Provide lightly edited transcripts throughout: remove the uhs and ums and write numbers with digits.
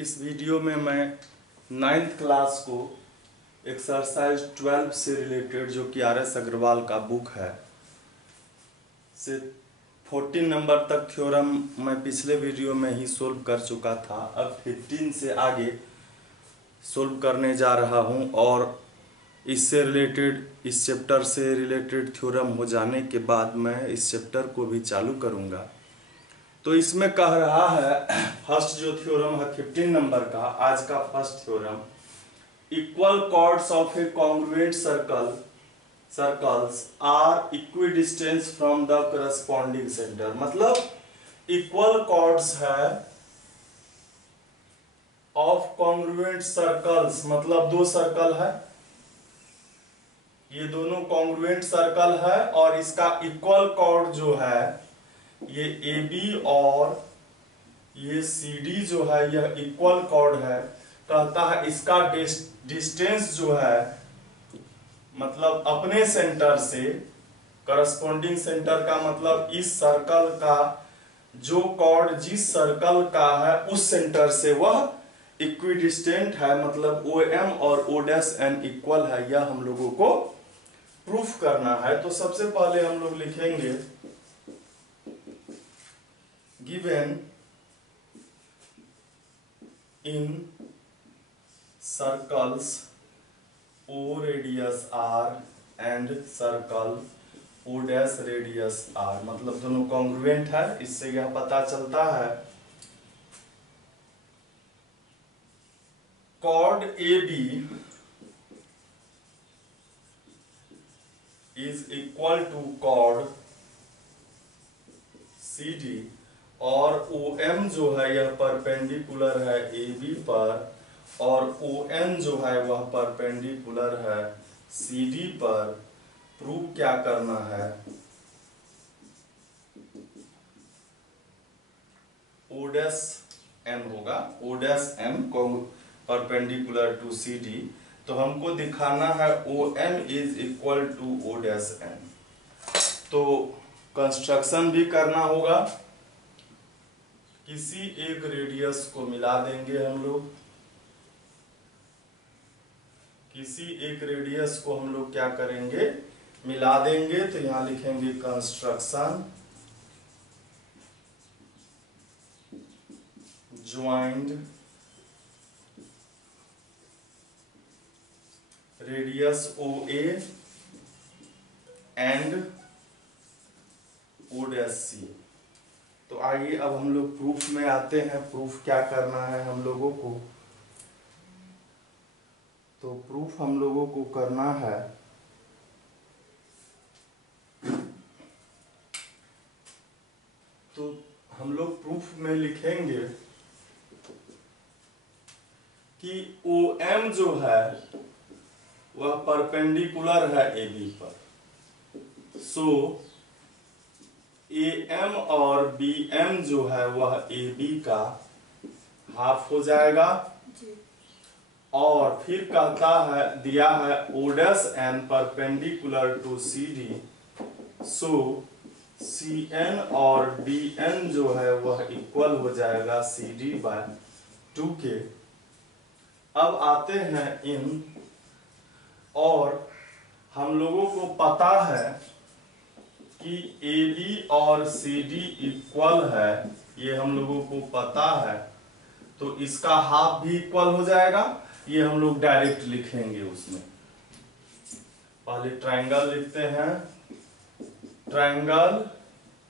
इस वीडियो में मैं 9th क्लास को एक्सरसाइज 12 से रिलेटेड जो कि RS अग्रवाल का बुक है से 14 नंबर तक थ्योरम मैं पिछले वीडियो में ही सोल्व कर चुका था। अब 15 से आगे सोल्व करने जा रहा हूं और इससे रिलेटेड इस चैप्टर से रिलेटेड थ्योरम हो जाने के बाद मैं इस चैप्टर को भी चालू करूंगा। तो इसमें कह रहा है फर्स्ट जो थ्योरम है 15 नंबर का, आज का first theorem, equal chords of a congruent circles are equidistance from the corresponding centre. मतलब इक्वल कॉर्ड्स है ऑफ कॉन्ग्रुएंट सर्कल्स, मतलब दो सर्कल है, ये दोनों कॉन्ग्रुएंट सर्कल है और इसका इक्वल कॉर्ड जो है ये AB और ये CD जो है यह इक्वल कॉर्ड है। कहता है इसका डिस्टेंस जो है मतलब अपने सेंटर से, करस्पॉन्डिंग सेंटर का मतलब इस सर्कल का जो कॉर्ड जिस सर्कल का है उस सेंटर से वह इक्विडिस्टेंट है, मतलब OM और O'N इक्वल है। यह हम लोगों को प्रूफ करना है। तो सबसे पहले हम लोग लिखेंगे given in circles O radius R and circle O dash radius R, मतलब दोनों कॉन्ग्रुएंट है। इससे यह पता चलता है chord AB is equal to chord CD और OM जो है यह परपेंडिकुलर है AB पर और ON जो है वह परपेंडिकुलर है CD पर। प्रूव क्या करना है, ON होगा, ON परपेंडिकुलर टू CD। तो हमको दिखाना है OM is equal to ON। तो कंस्ट्रक्शन भी करना होगा, किसी एक रेडियस को मिला देंगे हम लोग, किसी एक रेडियस को हम लोग क्या करेंगे, मिला देंगे। तो यहां लिखेंगे construction joined radius OA and OC। तो आइए अब हम लोग प्रूफ में आते हैं। प्रूफ क्या करना है हम लोगों को, तो प्रूफ हम लोगों को करना है तो हम लोग प्रूफ में लिखेंगे कि OM जो है वह परपेंडिकुलर है AB पर। सो AM और BM जो है वह AB का हाफ हो जाएगा जी। और फिर कहता है, दिया है ON perpendicular to CD, so CN और DN जो है वह इक्वल हो जाएगा CD/2 के। अब आते हैं इन, और हम लोगों को पता है कि AB और CD इक्वल है, ये हम लोगों को पता है। तो इसका हाफ भी इक्वल हो जाएगा, ये हम लोग डायरेक्ट लिखेंगे उसमें। पहले ट्रायंगल लिखते हैं, ट्रायंगल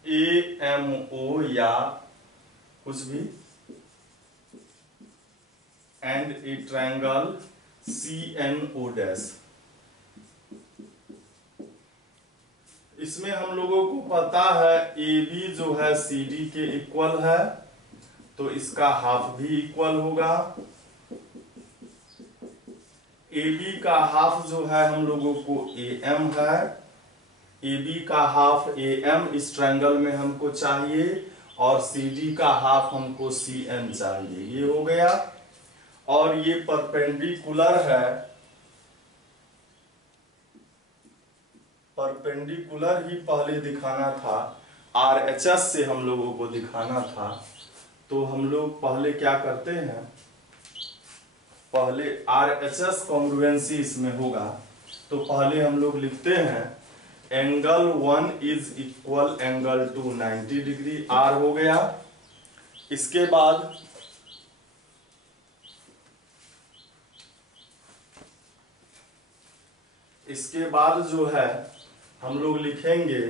AMO या कुछ भी एंड ए ट्रायंगल CNO'। इसमें हम लोगों को पता है AB जो है CD के इक्वल है, तो इसका हाफ भी इक्वल होगा। AB का हाफ जो है हम लोगों को AM है, AB का हाफ AM इस ट्रायंगल में हमको चाहिए और CD का हाफ हमको CN चाहिए। ये हो गया। और ये परपेंडिकुलर है, परपेंडिकुलर ही पहले दिखाना था, RHS से हम लोगों को दिखाना था। तो हम लोग पहले क्या करते हैं, पहले RHS कॉन्ग्रुएंसी इसमें होगा, तो पहले हम लोग लिखते हैं angle 1 is equal angle 2 90 degree, R हो गया। इसके बाद जो है हम लोग लिखेंगे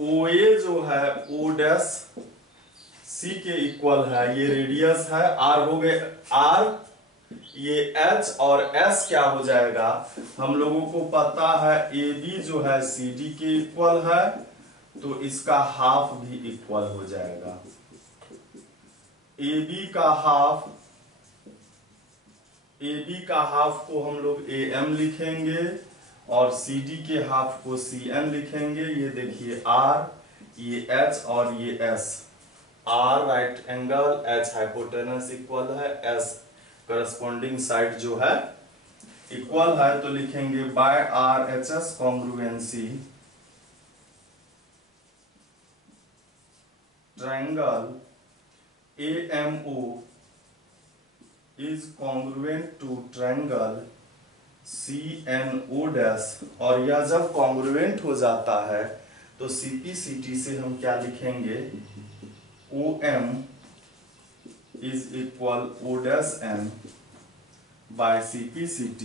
OA जो है O डैश C के इक्वल है, ये रेडियस है, R हो गए R, ये H और S क्या हो जाएगा, हम लोगों को पता है AB जो है CD के इक्वल है, तो इसका हाफ भी इक्वल हो जाएगा। AB का हाफ को हम लोग AM लिखेंगे और CD के हाफ को CN लिखेंगे। ये देखिए R, ये H और ये S, R right angle, H hypotenuse equal है, S करस्पॉन्डिंग साइड जो है इक्वल है, तो लिखेंगे by RHS congruency triangle AMO is congruent to triangle CNO dash, और यह जब कॉन्ग्रुएंट हो जाता है तो CPCT से हम क्या लिखेंगे, OM is equal O dash M by CPCT,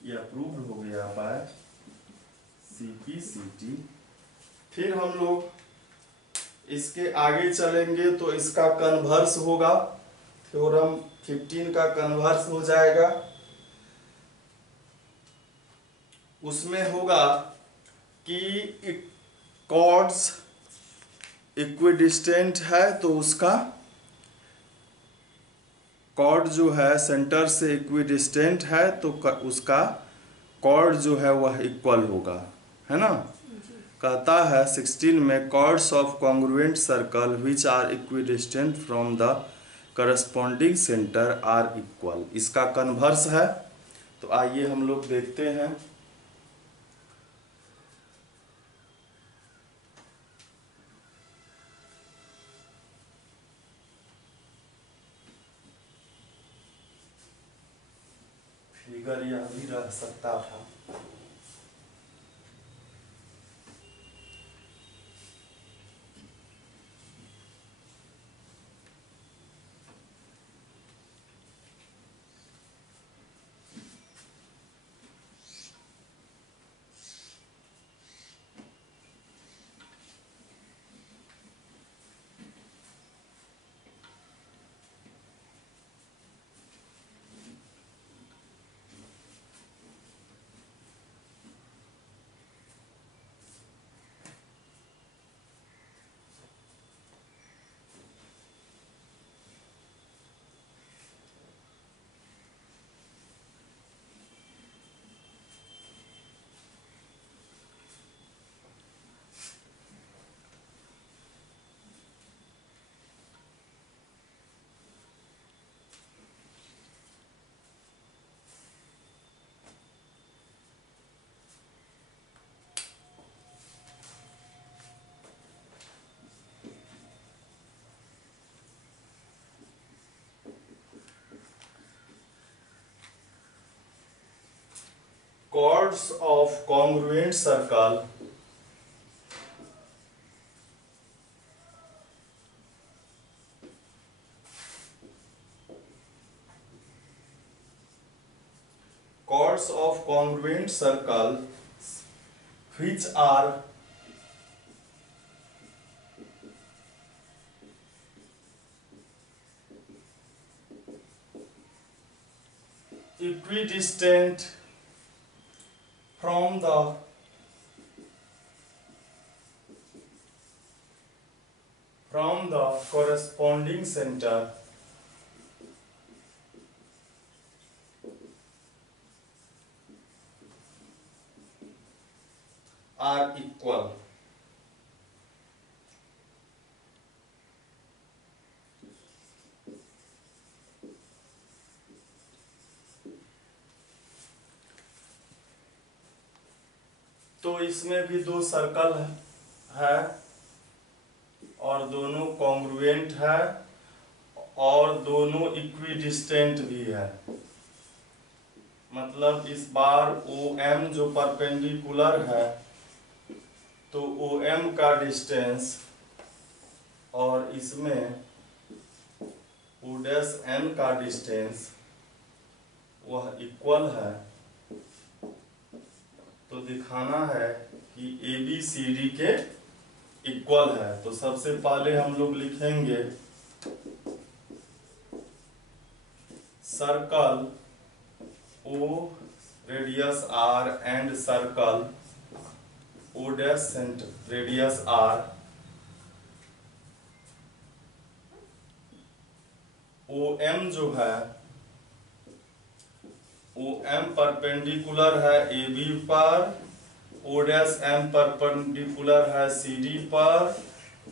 ये अप्रूव हो गया बाय CPCT। फिर हम लोग इसके आगे चलेंगे तो इसका कन्वर्स होगा, थ्योरम 15 का कन्वर्स हो जाएगा। उसमें होगा कि कॉर्ड्स इक्विडिस्टेंट है तो उसका कॉर्ड जो है सेंटर से इक्विडिस्टेंट है तो उसका कॉर्ड जो है वह इक्वल होगा, है ना। कहता है 16 में chords of congruent circle which are equidistant from the corresponding centre are equal, इसका कन्वर्स है। तो आइए हम लोग देखते हैं। फिगर यह भी रह सकता था। Chords of congruent circle which are equidistant from the corresponding center are equal. तो इसमें भी दो सर्कल है और दोनों कॉन्ग्रुएंट है और दोनों इक्विडिस्टेंट भी है। मतलब इस बार OM जो परपेंडिकुलर है तो OM का डिस्टेंस और इसमें ON का डिस्टेंस वह इक्वल है। तो दिखाना है कि ABCD के इक्वल है। तो सबसे पहले हम लोग लिखेंगे circle O radius R and circle O dash radius R। OM जो है OM परपेंडिकुलर है AB पर, O डैश M परपेंडिकुलर है CD पर,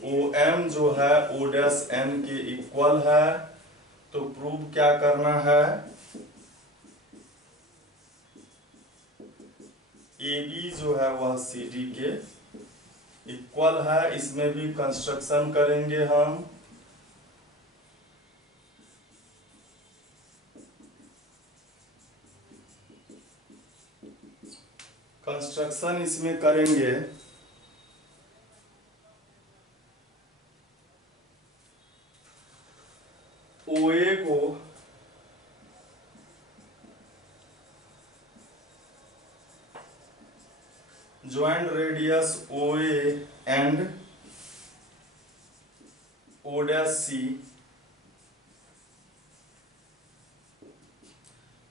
OM जो है O डैश N के इक्वल है। तो प्रूव क्या करना है, AB जो है वह CD के इक्वल है। इसमें भी कंस्ट्रक्शन करेंगे हम। कंस्ट्रक्शन इसमें करेंगे OA को joint radius OA and O dash C,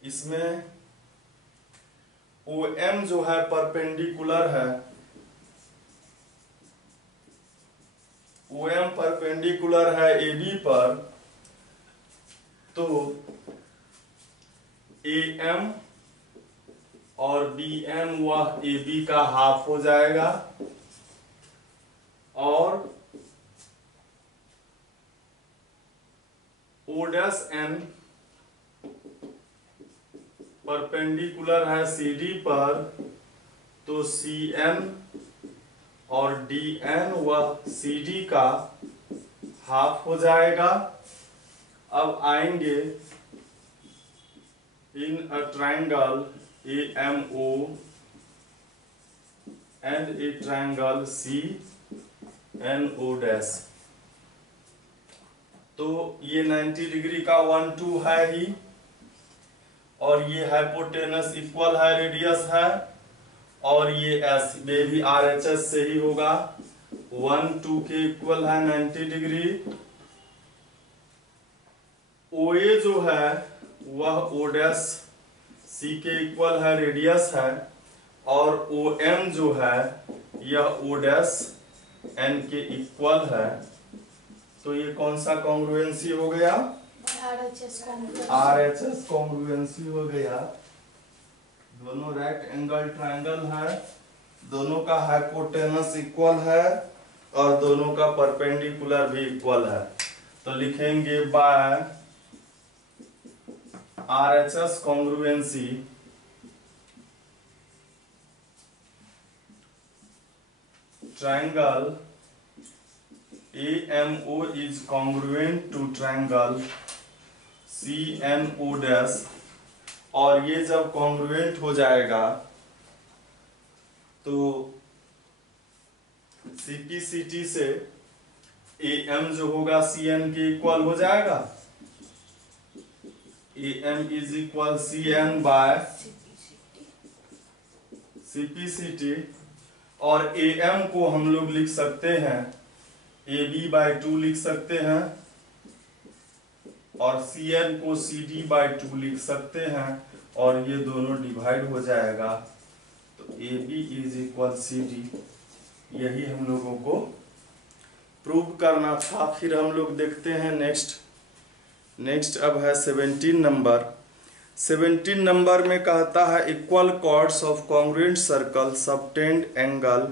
इसमें OM जो है परपेंडिकुलर है, OM परपेंडिकुलर है AB पर। तो AM और BM वह AB का हाफ हो जाएगा और O डैश N परपेंडिकुलर है CD पर। तो CN और DN वह CD का हाफ हो जाएगा। अब आएंगे in a triangle AMO and a triangle CNO dash. तो ये 90 डिग्री का 1 2 है ही, और ये हाइपोटेनस इक्वल है, रेडियस है, और ये S में भी RHS से ही होगा। 1 2 के इक्वल है 90 डिग्री। OA जो है वह O डैश C के इक्वल है, रेडियस है, और OM जो है यह O डैश N के इक्वल है। तो ये कौन सा कॉन्ग्रुएंसी हो गया, RHS कॉन्ग्रुएंसी हो गया। दोनों राइट एंगल ट्रायंगल है, दोनों का हाइपोटेनस इक्वल है और दोनों का परपेंडिकुलर भी इक्वल है। तो लिखेंगे by RHS congruency triangle AMO is congruent to triangle CNO dash। और ये जब कॉन्ग्रुएंट हो जाएगा तो CPCT से AM जो होगा CN के इक्वल हो जाएगा। AM is equal CN by CPCT, और AM को हम लोग लिख सकते हैं AB/2 लिख सकते हैं, और CN को CD/2 लिख सकते हैं, और ये दोनों डिवाइड हो जाएगा। तो AB इज इक्वल CD, यही हम लोगों को प्रूव करना था। फिर हम लोग देखते हैं नेक्स्ट अब है 17 नंबर। 17 नंबर में कहता है equal chords of congruent circle subtend angle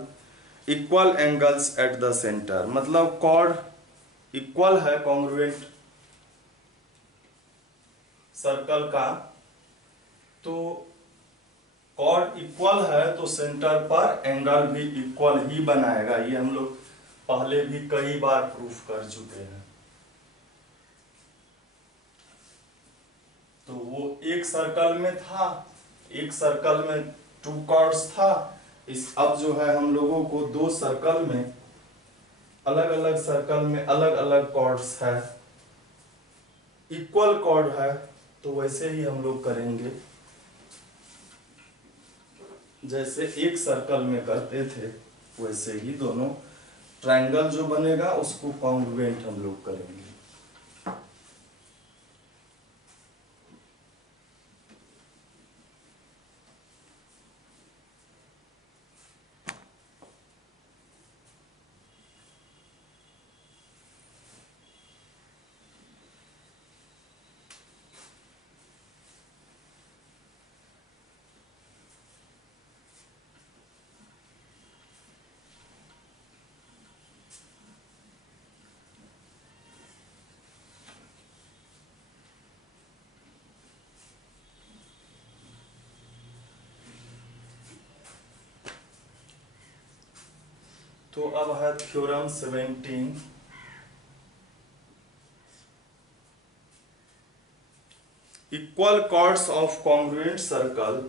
equal angles at the centre. मतलब कॉर्ड इक्वल है कॉन्ग्रुएंट सर्कल का, तो कॉर्ड इक्वल है तो सेंटर पर एंगल भी इक्वल ही बनाएगा। ये हम लोग पहले भी कई बार प्रूफ कर चुके हैं। तो वो एक सर्कल में था, एक सर्कल में 2 कॉर्ड्स था। इस अब जो है हम लोगों को 2 सर्कल में, अलग अलग सर्कल में अलग अलग कॉर्ड्स है, इक्वल कॉर्ड है, तो वैसे ही हम लोग करेंगे जैसे एक सर्कल में करते थे, वैसे ही दोनों ट्रायंगल जो बनेगा उसको कॉन्ग्रुएंट हम लोग करेंगे। तो अब है theorem 17। Equal chords of congruent circle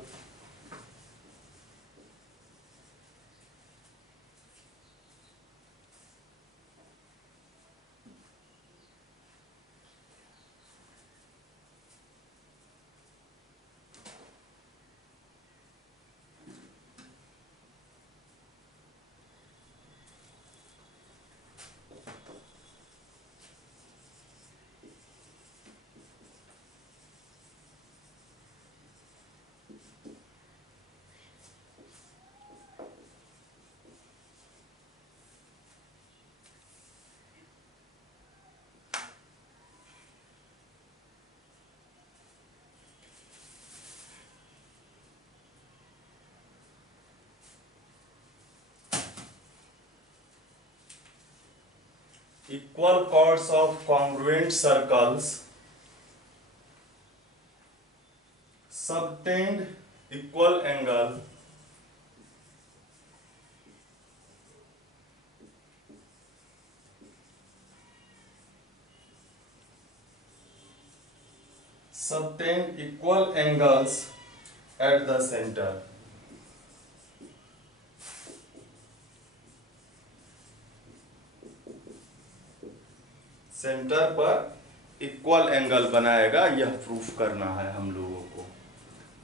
equal chords of congruent circles subtend equal angle subtend equal angles at the center. Centre पर इक्वल एंगल बनाएगा, यह प्रूफ करना है हम लोगों को।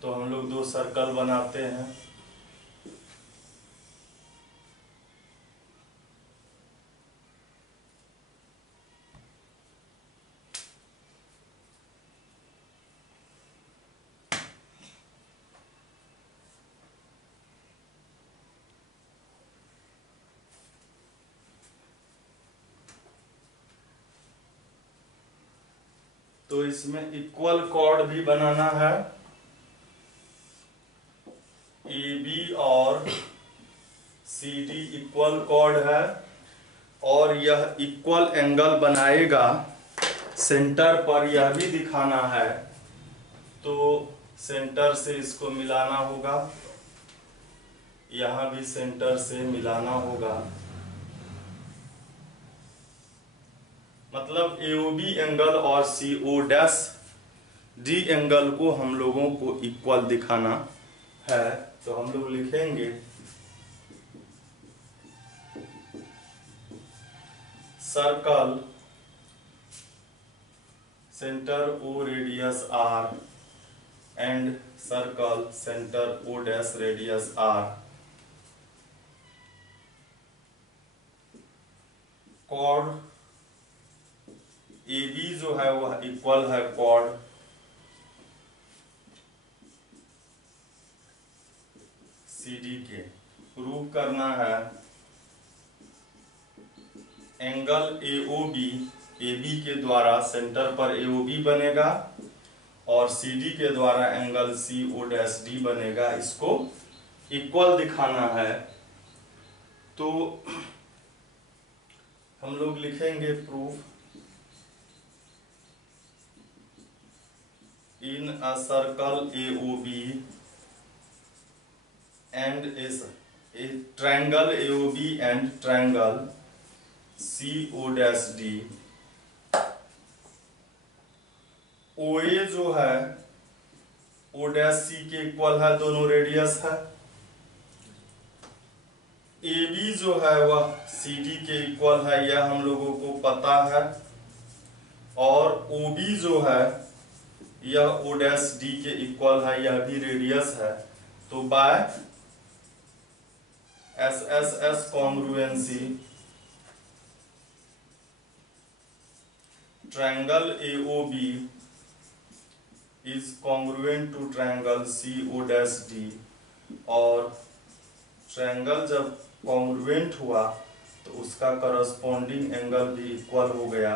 तो हम लोग 2 सर्कल बनाते हैं। तो इसमें इक्वल कॉर्ड भी बनाना है, AB और CD इक्वल कॉर्ड है, और यह इक्वल एंगल बनाएगा सेंटर पर, यह भी दिखाना है। तो सेंटर से इसको मिलाना होगा, यहां भी सेंटर से मिलाना होगा, मतलब AOB एंगल और CO'D एंगल को हम लोगों को इक्वल दिखाना है। तो हम लोग लिखेंगे circle centre O radius R and circle centre O dash radius R, chord AB जो है वह इक्वल है कॉर्ड CD के। प्रूव करना है एंगल AOB AB के द्वारा सेंटर पर AOB बनेगा और CD के द्वारा एंगल CO'D बनेगा, इसको इक्वल दिखाना है। तो हम लोग लिखेंगे proof in a circle AOB and a triangle AOB and triangle CO'D, OA जो है ओ डैश सी के इक्वल है, दोनों रेडियस है। ए बी जो है वह सी डी के इक्वल है, यह हम लोगों को पता है। और ओ बी जो है यह ओ डैश डी के इक्वल है, यह भी रेडियस है। तो by S S S congruency triangle AOB is congruent to triangle CO'D। और ट्रायंगल जब कॉन्ग्रुएंट हुआ तो उसका करस्पॉन्डिंग एंगल भी इक्वल हो गया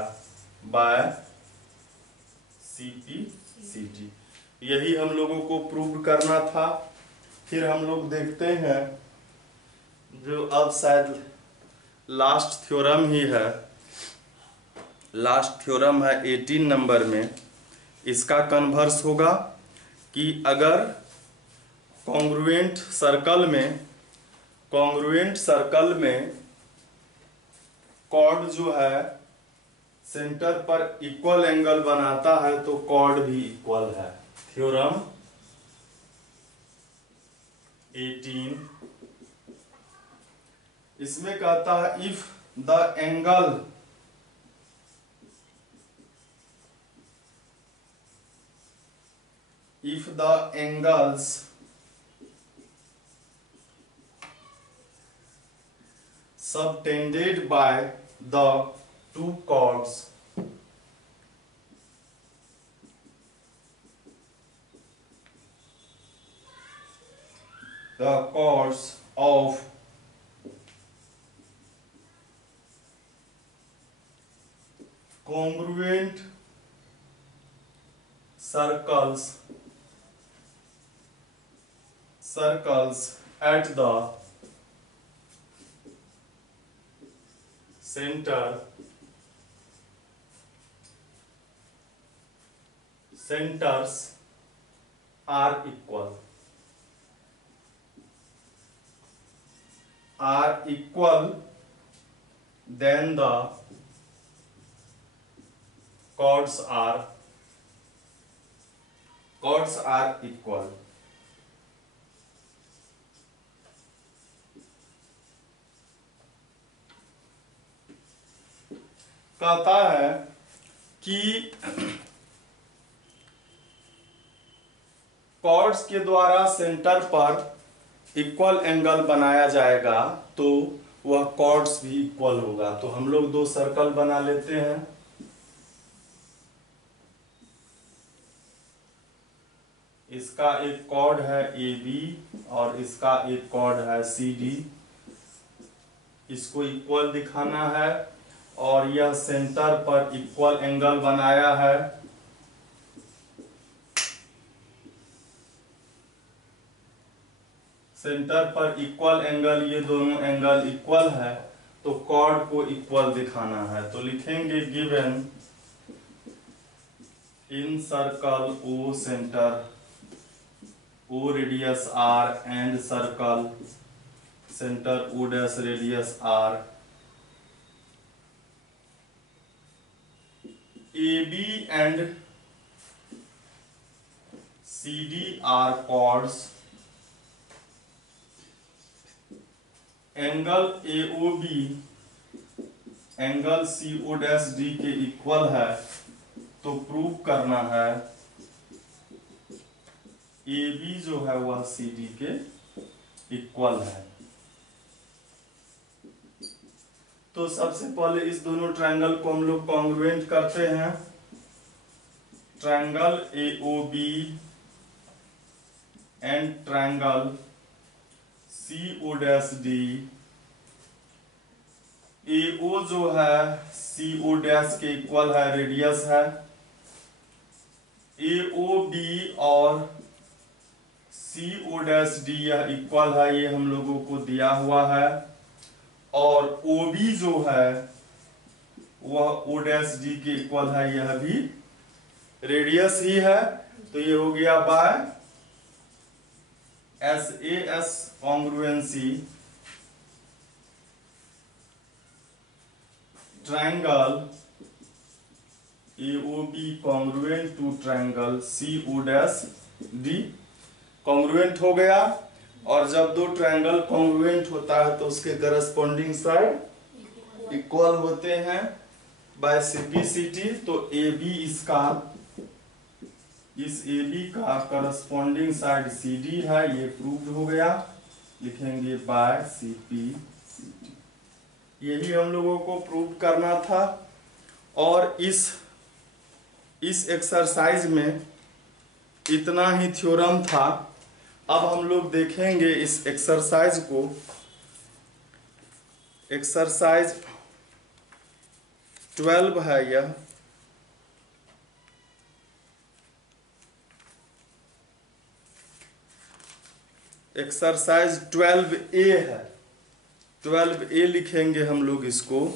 बाय CPCD। यही हम लोगों को प्रूव करना था। फिर हम लोग देखते हैं जो अब शायद लास्ट थ्योरम ही है, लास्ट थ्योरम है 18 नंबर में। इसका कन्वर्स होगा कि अगर कॉन्ग्रुएंट सर्कल में कॉर्ड जो है सेंटर पर इक्वल एंगल बनाता है तो कॉर्ड भी इक्वल है। थ्योरम 18 इसमें कहता है if the angles subtended by the two chords of congruent circles at the centers are equal, then the chords are equal। कहता है कि कॉर्ड्स के द्वारा सेंटर पर इक्वल एंगल बनाया जाएगा तो वह कॉर्ड्स भी इक्वल होगा। तो हम लोग दो सर्कल बना लेते हैं। इसका एक कॉर्ड है AB और इसका एक कॉर्ड है CD। इसको इक्वल दिखाना है और यह सेंटर पर इक्वल एंगल बनाया है। सेंटर पर इक्वल एंगल, ये दोनों एंगल इक्वल है तो कॉर्ड को इक्वल दिखाना है। तो लिखेंगे given in circle O centre O radius R and circle centre O dash radius R, AB and CD are chords, angle AOB angle CO'D के इक्वल है। तो प्रूव करना है AB जो है वह CD के इक्वल है। तो सबसे पहले इस दोनों ट्रायंगल को हम लोग कॉन्ग्रुएंट करते हैं। Triangle AOB and triangle CO'D। AO जो है CO' के इक्वल है, रेडियस है। AOB और CO'D यह इक्वल है, ये हम लोगों को दिया हुआ है। और OB जो है वह O'D के इक्वल है, यह भी रेडियस ही है। तो ये हो गया by SAS congruency triangle AOB congruent to triangle CO'D D congruent हो गया। और जब दो ट्रायंगल कॉन्ग्रुएंट होता है तो उसके करस्पॉन्डिंग साइड इक्वल होते हैं बाय सिम्प्लिसिटी। तो ए बी इसका, इस ए बी का करस्पॉन्डिंग साइड सी डी है, ये प्रूव्ड हो गया। लिखेंगे बाय सीपीसिटी। यही हम लोगों को प्रूव करना था। और इस एक्सरसाइज में इतना ही थ्योरम था। अब हम लोग देखेंगे इस एक्सरसाइज को। एक्सरसाइज 12 है यह। एक्सरसाइज 12A है। 12A लिखेंगे हम लोग इसको।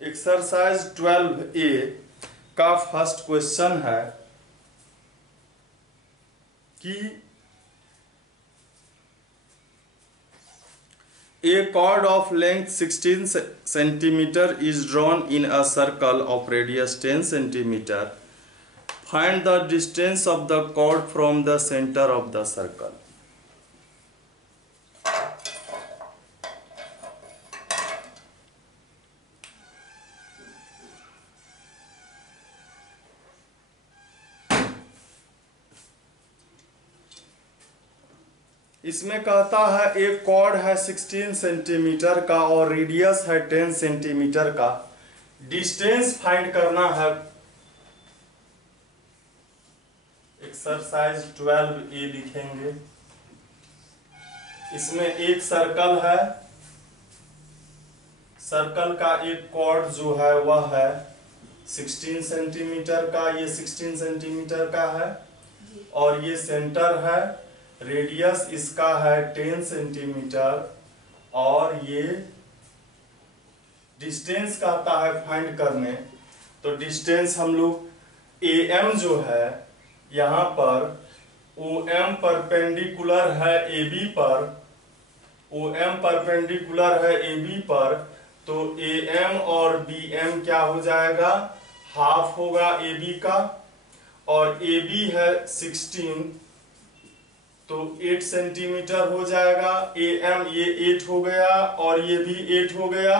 एक्सरसाइज 12A का फर्स्ट क्वेश्चन है कि a chord of length 16 centimeter is drawn in a circle of radius 10 centimeter. Find the distance of the chord from the center of the circle. इसमें कहता है एक कॉर्ड है 16 सेंटीमीटर का और रेडियस है 10 सेंटीमीटर का। डिस्टेंस फाइंड करना है। एक्सरसाइज 12A लिखेंगे। इसमें एक सर्कल है। सर्कल का एक कॉर्ड जो है वह है 16 सेंटीमीटर का। ये 16 सेंटीमीटर का है और ये सेंटर है। रेडियस इसका है 10 सेंटीमीटर और ये डिस्टेंस कहता है फाइंड करने। तो डिस्टेंस हम लोग AM जो है यहाँ पर OM परपेंडिकुलर है AB पर, OM परपेंडिकुलर है AB पर, तो AM और BM क्या हो जाएगा, हाफ होगा AB का। और AB है 16 तो 8 सेंटीमीटर हो जाएगा। AM ये 8 हो गया और ये भी 8 हो गया।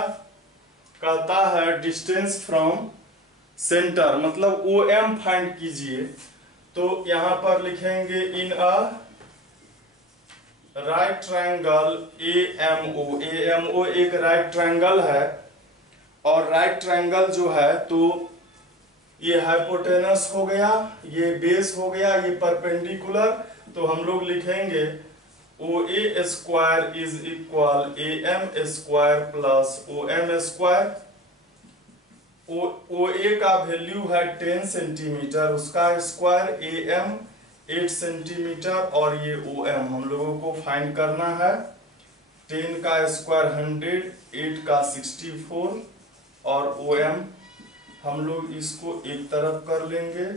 कहता है डिस्टेंस फ्रॉम सेंटर, मतलब OM फाइंड कीजिए। तो यहां पर लिखेंगे in a right triangle AMO। AMO एक राइट ट्रायंगल है और राइट ट्रायंगल जो है तो ये हाइपोटेनस हो गया, ये बेस हो गया, ये परपेंडिकुलर। तो हम लोग लिखेंगे OA square is equal AM square plus OM square. OA का वैल्यू है 10 सेंटीमीटर, उसका स्क्वायर AM 8 सेंटीमीटर और ये OM हम लोगों को फाइंड करना है। 10 का स्क्वायर 100, 8 का 64 और OM हम लोग इसको एक तरफ कर लेंगे।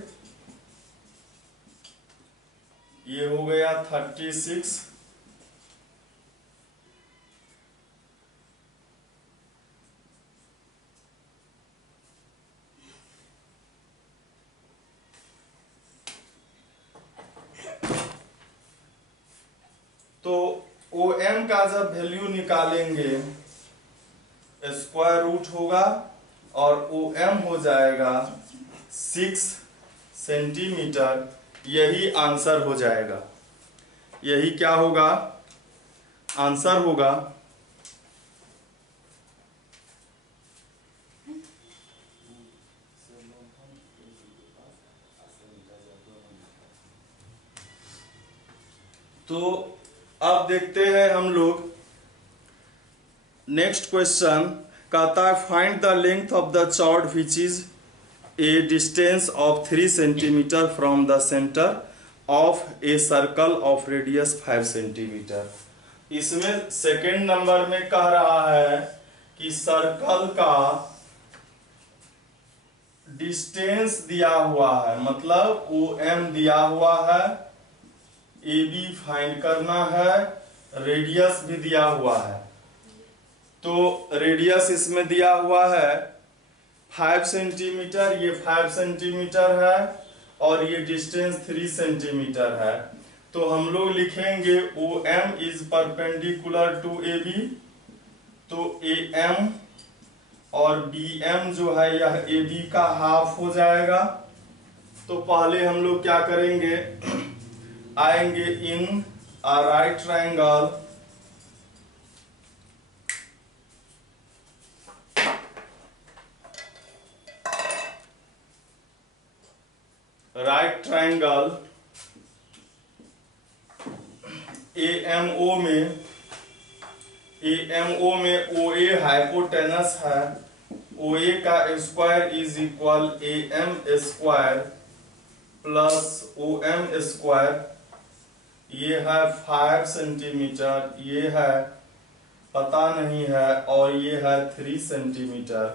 ये हो गया 36। तो OM का जब वैल्यू निकालेंगे स्क्वायर रूट होगा और OM हो जाएगा 6 सेंटीमीटर। यही आंसर हो जाएगा। यही क्या होगा, आंसर होगा। तो अब देखते हैं हम लोग नेक्स्ट क्वेश्चन। कहता है find the length of the chord which is a distance of 3 centimetre from the centre of a circle of radius 5 centimetre. इसमें सेकेंड नंबर में कह रहा है कि सर्कल का डिस्टेंस दिया हुआ है, मतलब OM दिया हुआ है, AB फाइंड करना है, रेडियस भी दिया हुआ है। तो रेडियस इसमें दिया हुआ है 5 सेंटीमीटर, ये 5 सेंटीमीटर है और ये डिस्टेंस 3 सेंटीमीटर है। तो हम लोग लिखेंगे OM is perpendicular to AB, तो AM और BM जो है यह AB का हाफ हो जाएगा। तो पहले हम लोग क्या करेंगे, आएंगे in a right triangle, right triangle AMO में OA हाइपोटेनस है, OA का square is equal AM square plus OM square. ये है 5 सेंटीमीटर, ये है पता नहीं है, और ये है 3 सेंटीमीटर।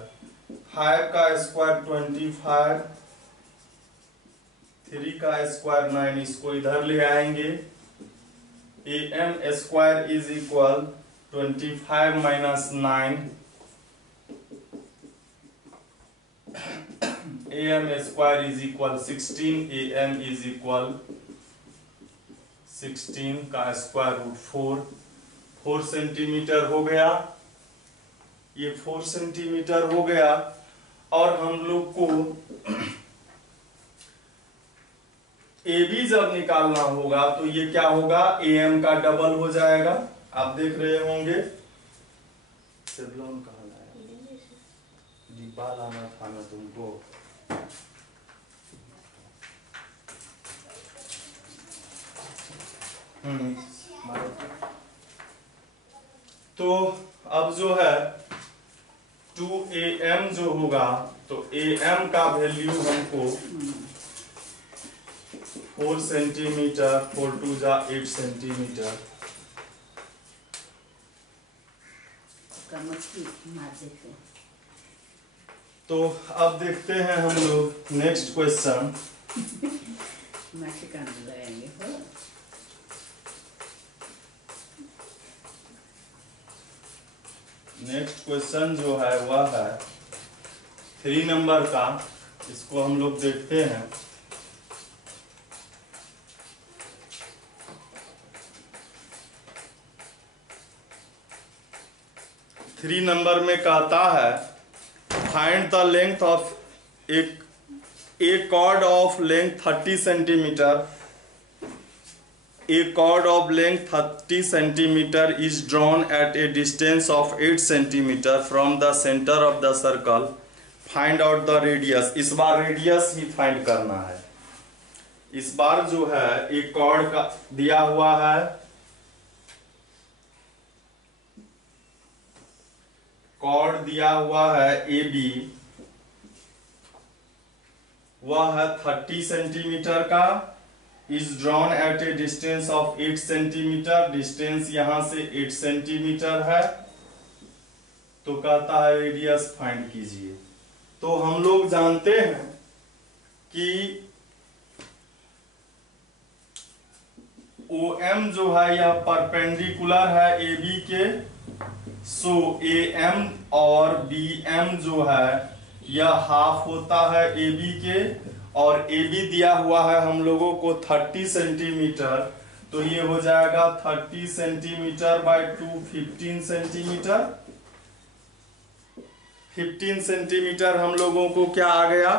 5 का स्क्वायर 25, 3 का स्क्वायर 9, इसको इधर ले आएंगे। AM square is equal 25 minus 9, AM square is equal 16, AM is equal 16 का स्क्वायर रूट 4 सेंटीमीटर हो गया। ये 4 सेंटीमीटर हो गया। और हम लोग को AB जब निकालना होगा तो ये क्या होगा, AM का डबल हो जाएगा। आप देख रहे होंगे। सेवलॉन कहाँ लाया, डिब्बा लाना था ना तुमको। तो अब जो है 2AM जो होगा, तो AM का वैल्यू हमको 4 सेंटीमीटर, 4 2 जा 8 सेंटीमीटर। तो अब देखते हैं हम लोग नेक्स्ट क्वेश्चन। नेक्स्ट क्वेश्चन जो है वह है 3 नंबर का। इसको हम लोग देखते हैं। थ्री नंबर में कहता है find the length of a chord of length 30 centimetre. A chord of length 30 centimetre is drawn at a distance of 8 centimetre from the centre of the circle. Find out the radius. इस बार radius ही find करना है। इस बार जो है एक cord का दिया हुआ है, कॉर्ड दिया हुआ है AB, वह है 30 सेंटीमीटर का, is drawn at a distance of 8 centimetre. Distance यहां से 8 सेंटीमीटर है। तो कहता है रेडियस फाइंड कीजिए। तो हम लोग जानते हैं कि OM जो है यह परपेंडिकुलर है AB के। सो AM और BM जो है यह हाफ होता है AB के, और AB दिया हुआ है हम लोगों को 30 सेंटीमीटर। तो ये हो जाएगा 30 सेंटीमीटर बाय 2 15 सेंटीमीटर। 15 सेंटीमीटर हम लोगों को क्या आ गया,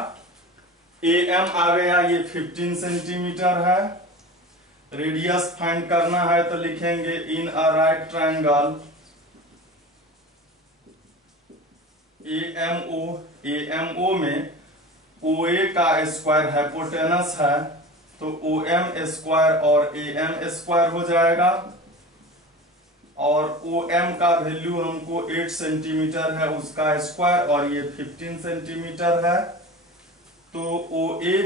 AM आ गया, ये 15 सेंटीमीटर है। रेडियस फाइंड करना है तो लिखेंगे in a right triangle AMO में OA का स्क्वायर हाइपोटेनस है, तो OM स्क्वायर और AM स्क्वायर हो जाएगा, और OM का वैल्यू हमको 8 सेंटीमीटर है उसका स्क्वायर, और ये 15 सेंटीमीटर है। तो OA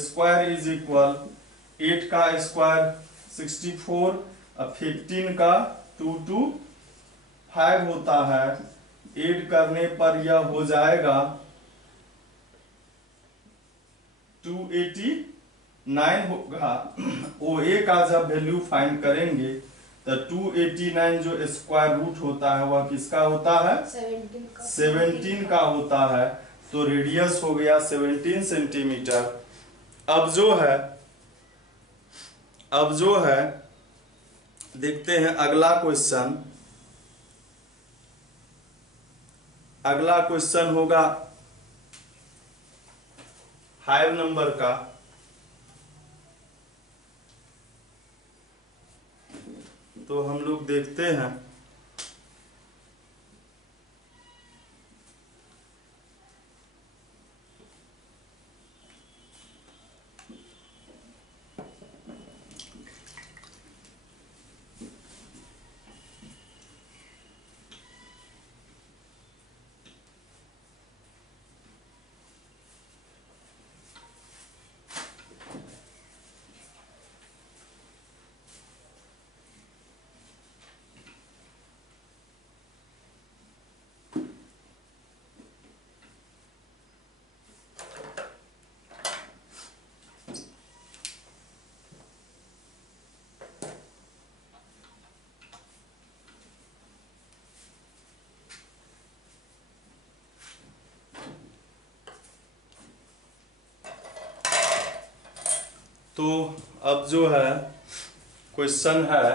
स्क्वायर इज इक्वल 8 का स्क्वायर 64, अब 15 का 2 to 5 होता है, ऐड करने पर यह हो जाएगा 289 होगा। OA का जब वैल्यू फाइंड करेंगे तो 289 जो स्क्वायर रूट होता है वह किसका होता है? 17 का होता है। तो रेडियस हो गया 17 सेंटीमीटर। अब जो है देखते हैं अगला क्वेश्चन। अगला क्वेश्चन होगा 5 नंबर का। तो हम लोग देखते हैं तो अब जो है क्वेश्चन है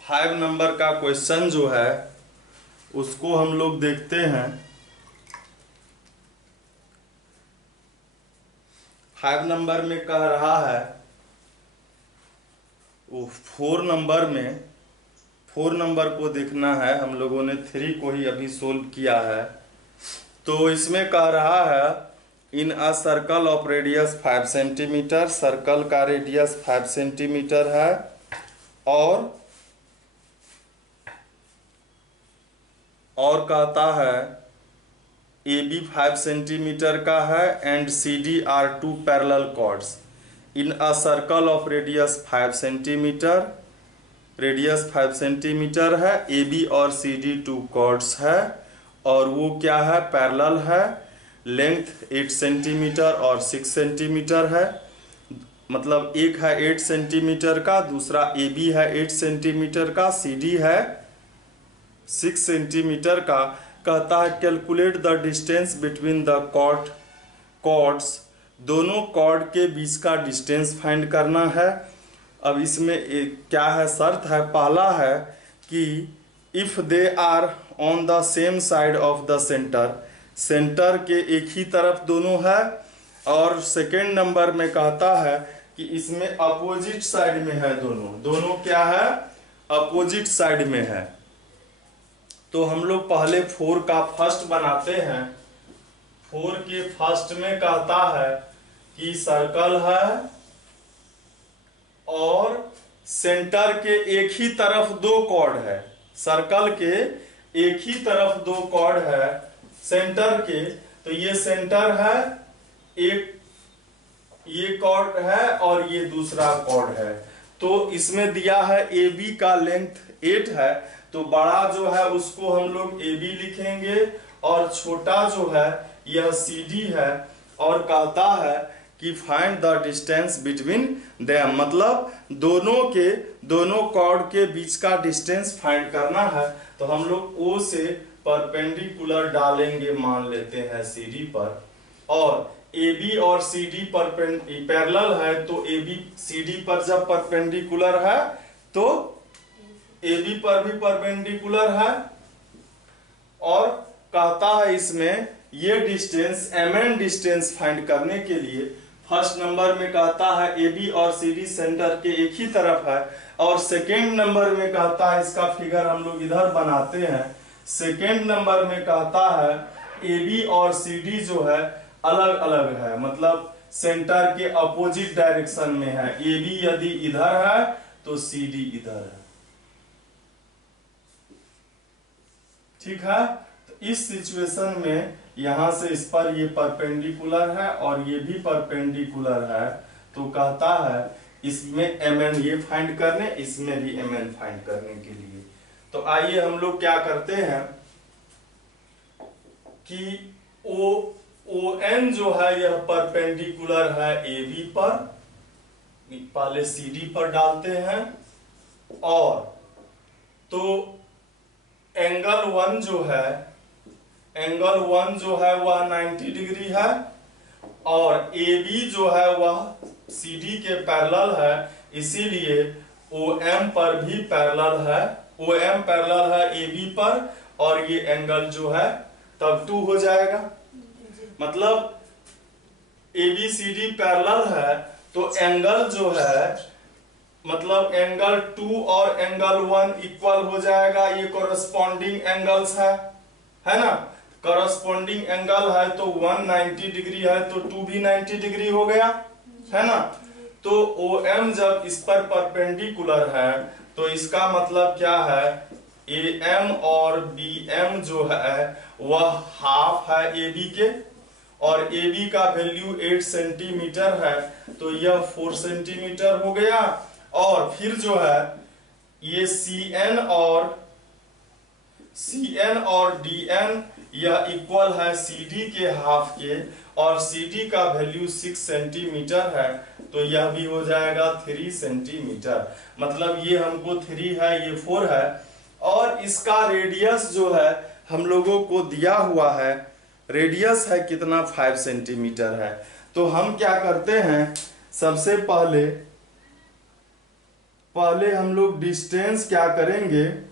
5 नंबर का क्वेश्चन जो है उसको हम लोग देखते हैं। 5 नंबर में कह रहा है 4 नंबर को देखना है। हम लोगों ने 3 को ही अभी सोल्व किया है। तो इसमें कह रहा है in a circle of radius 5 centimetre, circle का रेडियस 5 सेंटीमीटर है और कहता है AB 5 सेंटीमीटर का है and CD are 2 parallel chords in a circle of radius 5 centimetre. Radius 5 centimetre है, AB और CD 2 कॉर्ड्स है और वो क्या है? पैरेलल है। लेंथ 8 सेंटीमीटर और 6 सेंटीमीटर है, मतलब एक है 8 सेंटीमीटर का, दूसरा AB है 8 सेंटीमीटर का, CD है 6 सेंटीमीटर का। कहता है calculate the distance between the chords, दोनों कॉर्ड के बीच का डिस्टेंस फाइंड करना है। अब इसमें क्या है? शर्त है, पहला है कि if they are on the same side of the centre, centre के एक ही तरफ दोनों है। और सेकेंड नंबर में कहता है कि इसमें अपोजिट साइड में है दोनों क्या है? अपोजिट साइड में है। तो हम लोग पहले 4 का फर्स्ट बनाते हैं। 4 के फर्स्ट में कहता है कि सर्कल है और सेंटर के एक ही तरफ 2 कॉर्ड है। सर्कल के एक ही तरफ 2 कॉर्ड है सेंटर के। तो ये सेंटर है, एक ये कॉर्ड है और ये दूसरा कॉर्ड है। तो इसमें दिया है AB का लेंथ 8 है, तो बड़ा जो है उसको हम लोग AB लिखेंगे और छोटा जो है यह CD है। और कहता है कि find the distance between them, मतलब दोनों कॉर्ड के बीच का डिस्टेंस फाइंड करना है। तो हम लोग O से परपेंडिकुलर डालेंगे, मान लेते हैं CD पर, और AB और CD पैरेलल है। तो AB CD पर जब परपेंडिकुलर है तो AB पर भी परपेंडिकुलर है। और कहता है इसमें ये डिस्टेंस MN डिस्टेंस फाइंड करने के लिए फर्स्ट नंबर में कहता है AB और CD सेंटर के एक ही तरफ है, और सेकेंड नंबर में कहता है, इसका फिगर हम लोग इधर बनाते हैं, सेकेंड नंबर में कहता है ए बी और सी डी जो है अलग अलग है, मतलब सेंटर के अपोजिट डायरेक्शन में है। ए बी यदि इधर है तो सी डी इधर है। ठीक है, तो इस सिचुएशन में यहां से इस पर ये परपेंडिकुलर है और ये भी परपेंडिकुलर है, तो कहता है इसमें mn ये फाइंड करने, इसमें भी mn फाइंड करने के लिए। तो आइए हम लोग क्या करते हैं कि ON जो है यह परपेंडिकुलर है AB पर, पहले CD पर डालते हैं, और तो एंगल 1 जो है वह 90 डिग्री है, और AB जो है वह CD के पैरेलल है, इसीलिए OM पर भी पैरेलल है, OM पैरेलल है AB पर, और ये एंगल जो है तब 2 हो जाएगा। मतलब ABCD पैरेलल है तो एंगल जो है, मतलब एंगल 2 और एंगल 1 इक्वल हो जाएगा। ये कोरस्पॉन्डिंग एंगल्स है ना, कोरस्पॉन्डिंग एंगल है तो 1 90 डिग्री है तो 2 भी 90 डिग्री हो गया, है ना। तो OM जब इस पर परपेंडिकुलर है तो इसका मतलब क्या है, AM और BM जो है वह हाफ है AB के, और AB का वैल्यू 8 सेंटीमीटर है तो यह 4 सेंटीमीटर हो गया। और फिर जो है ये CN और DN यह इक्वल है CD के हाफ के, और CD का वैल्यू 6 सेंटीमीटर है तो यह भी हो जाएगा 3 सेंटीमीटर। मतलब ये हमको 3 है, ये 4 है, और इसका रेडियस जो है हम लोगों को दिया हुआ है, रेडियस है कितना, 5 सेंटीमीटर है। तो हम क्या करते हैं, सबसे पहले हम लोग डिस्टेंस क्या करेंगे,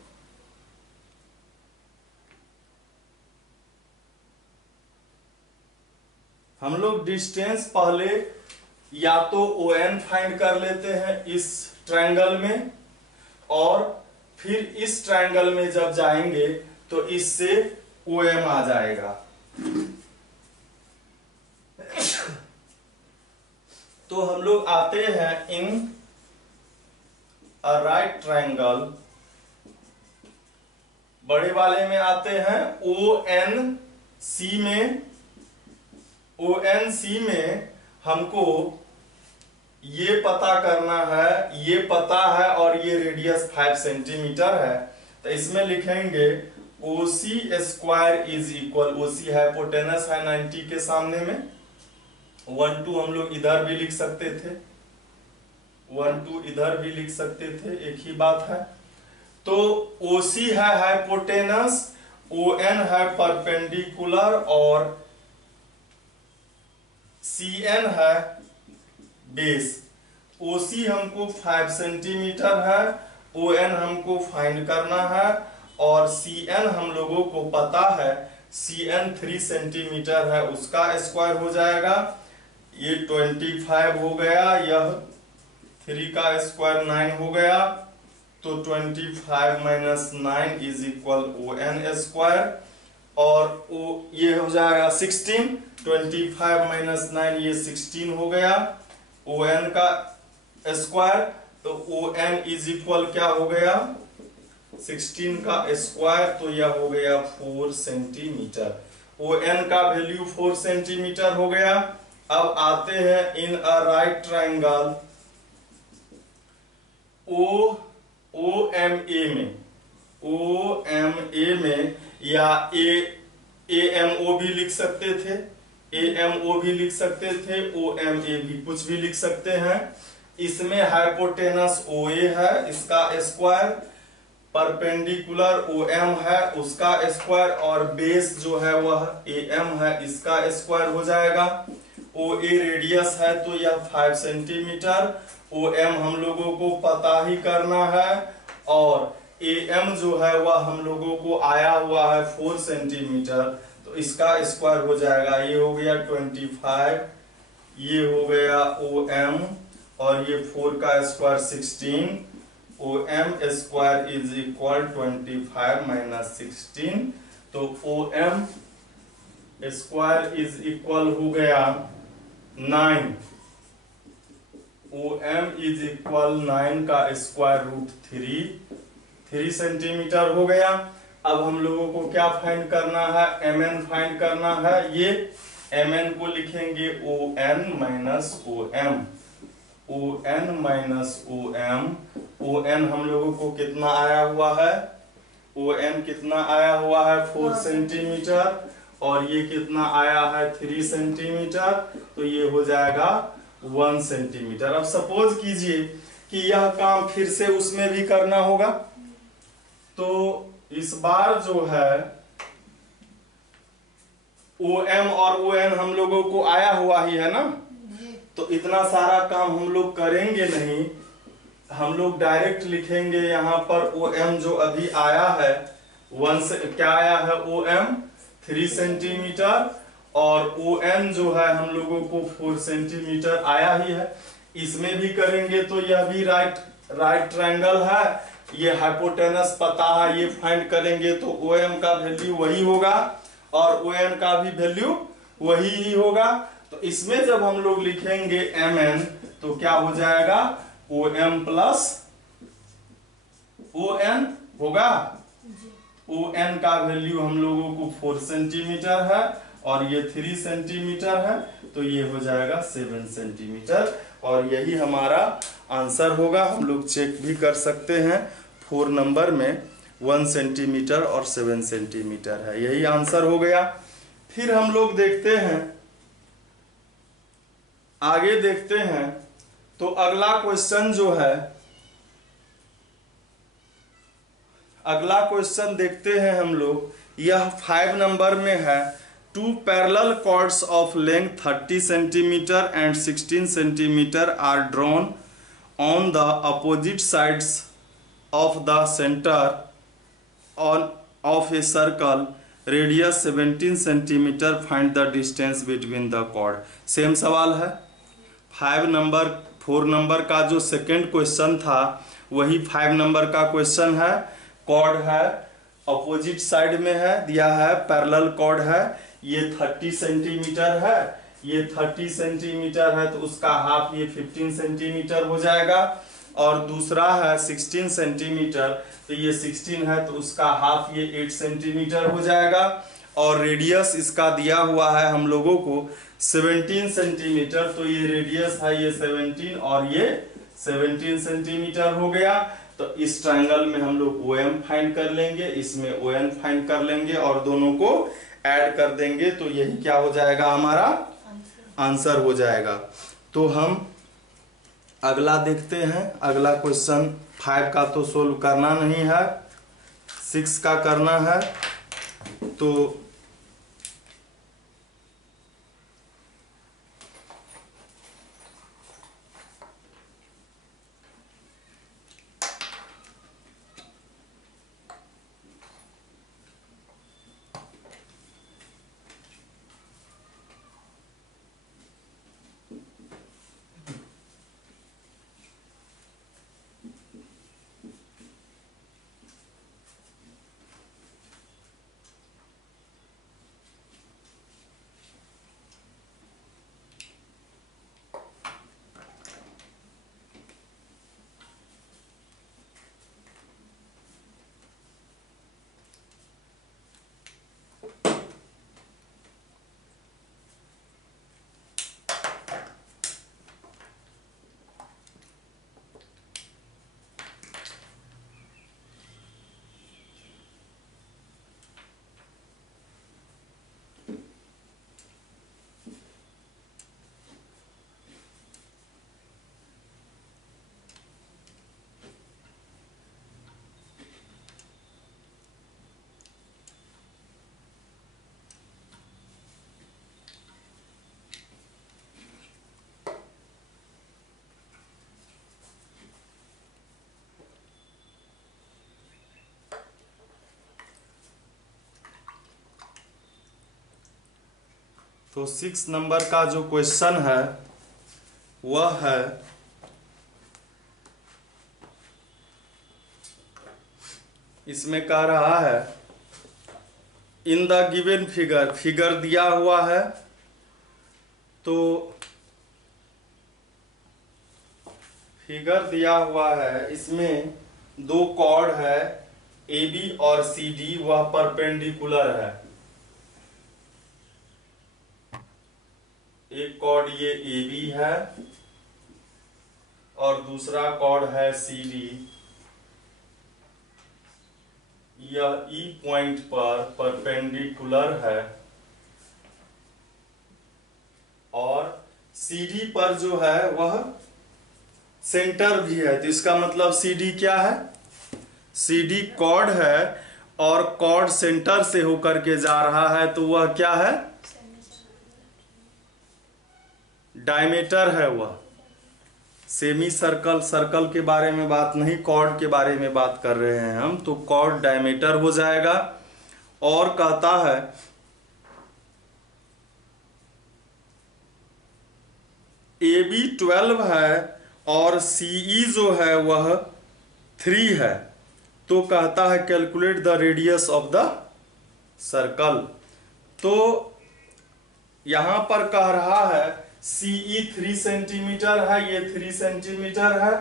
हम लोग डिस्टेंस पहले या तो ON फाइंड कर लेते हैं इस ट्रायंगल में, और फिर इस ट्रायंगल में जब जाएंगे तो इससे OM आ जाएगा। तो हम लोग आते हैं इन अ राइट ट्रायंगल, बड़े वाले में आते हैं ONC में हमको ये पता करना है, ये पता है, और ये रेडियस 5 सेंटीमीटर है। तो इसमें लिखेंगे OC square is equal, OC hypotenuse है 90 के सामने में, 1 2 हम लोग इधर भी लिख सकते थे, 1 2 इधर भी लिख सकते थे, एक ही बात है। तो OC है हाइपोटेनस, ON है परपेंडिकुलर, और CN है बेस। OC हमको 5 सेंटीमीटर है, ON हमको फाइंड करना है, और CN हम लोगों को पता है, CN 3 सेंटीमीटर है, उसका स्क्वायर हो जाएगा, ये 25 हो गया, यह 3 का स्क्वायर 9 हो गया, तो 25 minus 9 is equal ON square, और ये हो जाएगा 16, 25 माइनस 9 ये 16 हो गया, ON का स्क्वायर, तो ON इज इक्वल क्या हो गया, 16 का स्क्वायर, तो यह हो गया 4 सेंटीमीटर। ON का वैल्यू 4 सेंटीमीटर हो गया। अब आते हैं in a right triangle OMA में, या AMO भी लिख सकते थे, AMO भी लिख सकते थे, OMA भी कुछ भी लिख सकते हैं। इसमें हाइपोटेनस OA है, इसका स्क्वायर, परपेंडिकुलर OM है, उसका स्क्वायर, और बेस जो है वह AM है, इसका स्क्वायर हो जाएगा। OA रेडियस है तो यह 5 सेंटीमीटर, OM हम लोगों को पता ही करना है, और AM जो है वह हम लोगों को आया हुआ है 4 सेंटीमीटर, तो इसका स्क्वायर हो जाएगा, ये हो गया 25, ये हो गया OM, और ये 4 का square 16, O M square is equal 25 minus 16, तो O M square is equal हो गया 9। ओ एम इज इक्वल 9 का स्क्वायर रूट 3 सेंटीमीटर हो गया। अब हम लोगों को क्या फाइंड करना है, एम एन फाइंड करना है। ये एम एन को लिखेंगे O N minus O M, O N minus O M. O N हम लोगों को कितना आया हुआ है, ओ एन कितना आया हुआ है 4 सेंटीमीटर, और ये कितना आया है 3 सेंटीमीटर, तो ये हो जाएगा 1 सेंटीमीटर। अब सपोज कीजिए कि यह काम फिर से उसमें भी करना होगा, तो इस बार जो है ओ एम और ओ एन हम लोगों को आया हुआ ही है ना, तो इतना सारा काम हम लोग करेंगे नहीं, हम लोग डायरेक्ट लिखेंगे यहाँ पर ओ एम जो अभी आया है 1 से क्या आया है, ओ एम 3 सेंटीमीटर, और ओ एन जो है हम लोगों को 4 सेंटीमीटर आया ही है। इसमें भी करेंगे तो यह भी राइट ट्रायंगल है, ये हाइपोटेनस पता है, ये फाइंड करेंगे तो ओ एम का वैल्यू वही होगा और ओ एन का भी वैल्यू वही ही होगा। तो इसमें जब हम लोग लिखेंगे एम एन तो क्या हो जाएगा, O M plus O N होगा। ओ एन का वैल्यू हम लोगों को 4 सेंटीमीटर है और ये 3 सेंटीमीटर है, तो ये हो जाएगा 7 सेंटीमीटर, और यही हमारा आंसर होगा। हम लोग चेक भी कर सकते हैं, 4 नंबर में 1 सेंटीमीटर और 7 सेंटीमीटर है, यही आंसर हो गया। फिर हम लोग देखते हैं, आगे देखते हैं, तो अगला क्वेश्चन जो है, अगला क्वेश्चन देखते हैं हम लोग, यह 5 नंबर में है। 2 parallel chords of length 30 centimetre and 16 centimetre are drawn on the opposite sides of the centre of a circle radius 17 centimetre, find the distance between the chord. Same सवाल है, 4 नंबर का जो सेकंड क्वेश्चन था वही 5 number का question है। Cord है, opposite side में है, दिया है पैरेलल कॉर्ड है, ये 30 सेंटीमीटर है, ये 30 सेंटीमीटर है, तो उसका हाफ ये 15 सेंटीमीटर हो जाएगा, और दूसरा है 16 सेंटीमीटर, तो ये 16 है, तो उसका हाफ ये 8 सेंटीमीटर हो जाएगा, और रेडियस इसका दिया हुआ है हम लोगों को 17 सेंटीमीटर, तो ये रेडियस है ये 17 और ये 17 सेंटीमीटर हो गया। तो इस ट्रायंगल में हम लोग ओ एम फाइंड कर लेंगे, इसमें ओ एन फाइंड कर लेंगे और दोनों को ऐड कर देंगे, तो यही क्या हो जाएगा, हमारा आंसर हो जाएगा। तो हम अगला देखते हैं। अगला क्वेश्चन 5 का तो सोल्व करना नहीं है, 6 का करना है। तो तो 6 नंबर का जो क्वेश्चन है वह है इसमें कह रहा है in the given figure, figure दिया हुआ है तो फिगर दिया हुआ है, इसमें दो कॉर्ड है AB और CD, वह परपेंडिकुलर है। एक कॉर्ड ये AB है और दूसरा कॉर्ड है CD। यह E पॉइंट पर परपेंडिकुलर है और CD पर जो है वह सेंटर भी है, तो इसका मतलब CD क्या है? CD कॉर्ड है और कॉर्ड सेंटर से होकर के जा रहा है, तो वह क्या है? डायमीटर है। वह सेमी सर्कल, सर्कल के बारे में बात नहीं, कॉर्ड के बारे में बात कर रहे हैं हम, तो कॉर्ड डायमीटर हो जाएगा। और कहता है AB 12 है और CE जो है वह 3 है, तो कहता है calculate the radius of the circle. तो यहां पर कह रहा है CE 3 सेंटीमीटर है, ये 3 सेंटीमीटर है,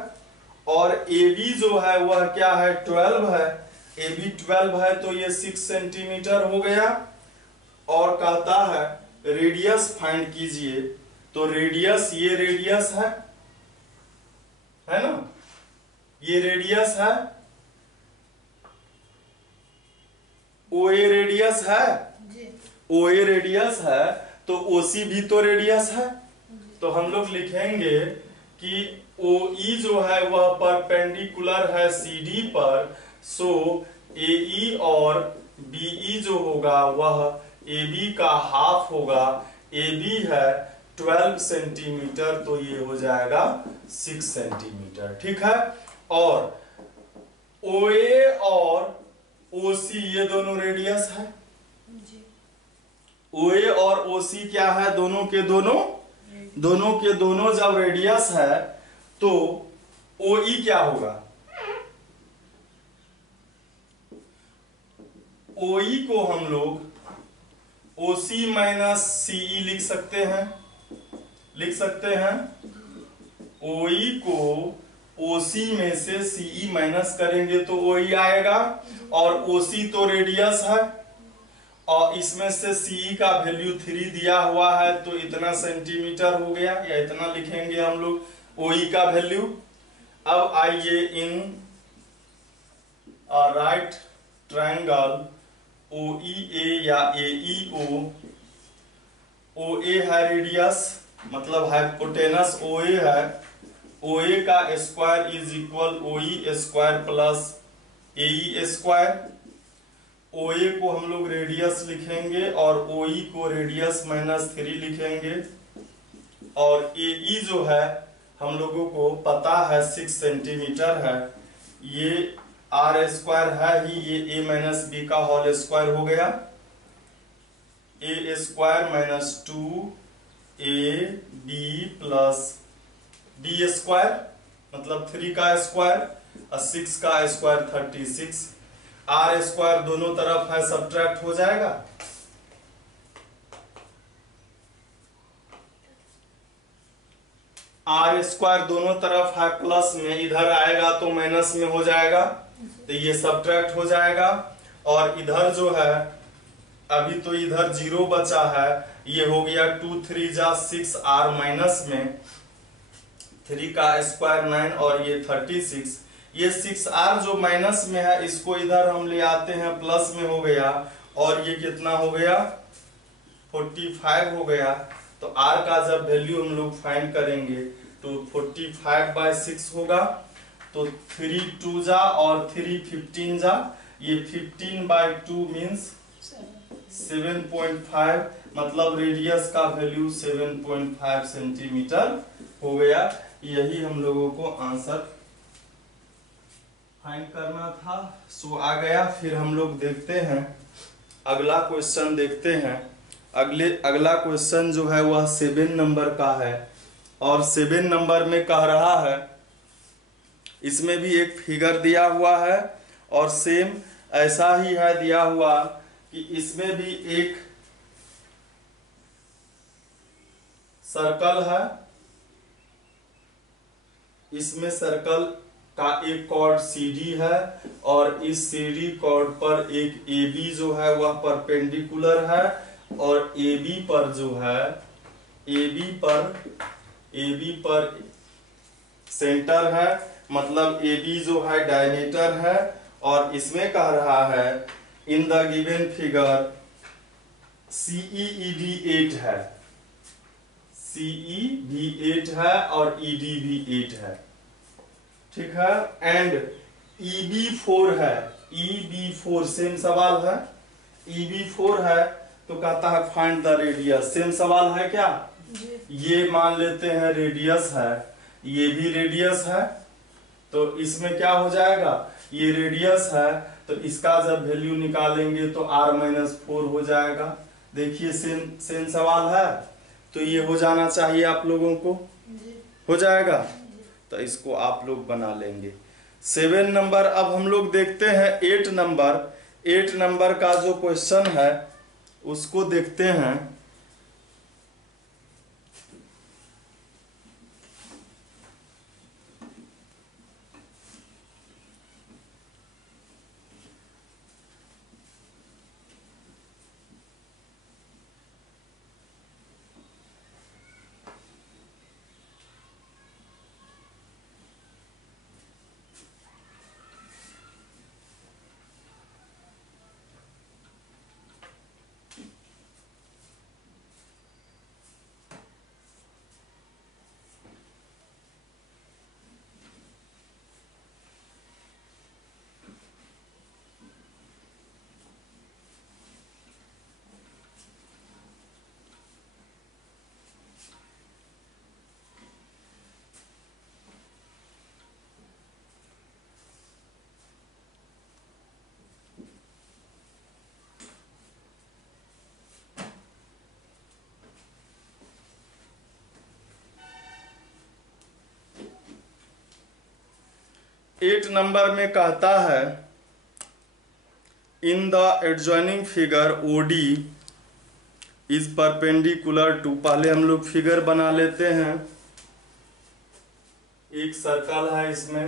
और AB जो है वह क्या है? 12 है। AB 12 है तो ये 6 सेंटीमीटर हो गया। और कहता है रेडियस फाइंड कीजिए, तो रेडियस, ये रेडियस है ना, ये रेडियस है, OA रेडियस है, OA रेडियस है, तो OC भी तो रेडियस है। तो हम लोग लिखेंगे कि OE जो है वह परपेंडिकुलर है CD पर, सो AE और BE जो होगा वह AB का हाफ होगा। AB है 12 सेंटीमीटर, तो ये हो जाएगा 6 सेंटीमीटर, ठीक है। और OA और OC ये दोनों रेडियस है। OA और OC क्या है? दोनों के दोनों जब रेडियस है तो OE क्या होगा? OE को हम लोग OC माइनस CE लिख सकते हैं। OE को OC में से CE माइनस करेंगे तो OE आएगा, और OC तो रेडियस है और इसमें से CE का वैल्यू 3 दिया हुआ है, तो इतना सेंटीमीटर हो गया, या इतना लिखेंगे हम लोग OE का वैल्यू। अब आइए इन राइट ट्रायंगल OEA या AEO, OA है रेडियस, मतलब हाइपोटेनस OA है, OA का square is equal OE square plus AE square. OA को हम लोग रेडियस लिखेंगे और OE को रेडियस माइनस 3 लिखेंगे, और AE जो है हम लोगों को पता है 6 सेंटीमीटर है, ये R स्क्वायर है ही, ये A माइनस B का होल स्क्वायर हो गया, A square minus 2AB plus B square, मतलब 3 का स्क्वायर और 6 का स्क्वायर 36। R स्क्वायर दोनों तरफ है, सब्ट्रैक्ट हो जाएगा, R स्क्वायर दोनों तरफ है प्लस में, इधर आएगा तो माइनस में हो जाएगा, तो ये सब्ट्रैक्ट हो जाएगा। और इधर जो है अभी तो इधर 0 बचा है, ये हो गया 2 3 जा 6, R माइनस में 3 का स्क्वायर 9 और ये 36, ये 6R जो माइनस में है इसको इधर हम ले आते हैं, प्लस में हो गया, और ये कितना हो गया? 45 हो गया। तो R का जब वैल्यू हम लोग फाइंड करेंगे तो 45/6 होगा, तो 3 2 जा और 3 15 जा, ये 15/2 मीन्स 7.5, मतलब रेडियस का वैल्यू 7.5 सेंटीमीटर हो गया। यही हम लोगों को आंसर फाइंड करना था। सो आ गया। फिर हम लोग देखते हैं अगला क्वेश्चन, देखते हैं अगला क्वेश्चन जो है वह 7 नंबर का है, और 7 नंबर में कह रहा है, इसमें भी एक फिगर दिया हुआ है और सेम ऐसा ही है दिया हुआ कि इसमें भी एक सर्कल है, इसमें सर्कल का एक कॉर्ड CD है और इस CD कॉर्ड पर एक AB जो है वह परपेंडिकुलर है और AB पर जो है AB पर सेंटर है, मतलब AB जो है डायमीटर है। और इसमें कह रहा है in the given figure CE ED 8 है, CE भी 8 है और ED भी 8 है, ठीक है। एंड EB4 है, EB4 सेम सवाल है, EB4 है तो कहता है फाइंड द रेडियस। सेम सवाल है क्या? ये मान लेते हैं रेडियस है, ये भी रेडियस है, तो इसमें क्या हो जाएगा, ये रेडियस है तो इसका जब वैल्यू निकालेंगे तो R-4 हो जाएगा। देखिए सेम सवाल है तो ये हो जाना चाहिए आप लोगों को, हो जाएगा, तो इसको आप लोग बना लेंगे। 7 नंबर अब हम लोग देखते हैं 8 नंबर का जो क्वेश्चन है उसको देखते हैं। एट नंबर में कहता है in the adjoining figure OD is perpendicular to, पहले हम लोग फिगर बना लेते हैं। एक सर्कल है, इसमें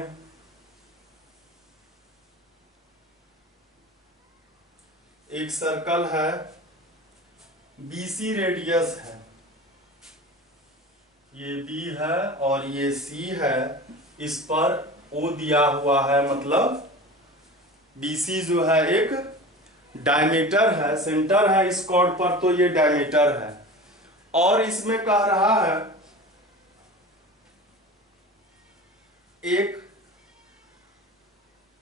एक सर्कल है, BC रेडियस है, ये B है और ये C है, इस पर O दिया हुआ है, मतलब BC जो है एक डायमीटर है, सेंटर है इस कॉर्ड पर, तो ये डायमीटर है। और इसमें कह रहा है एक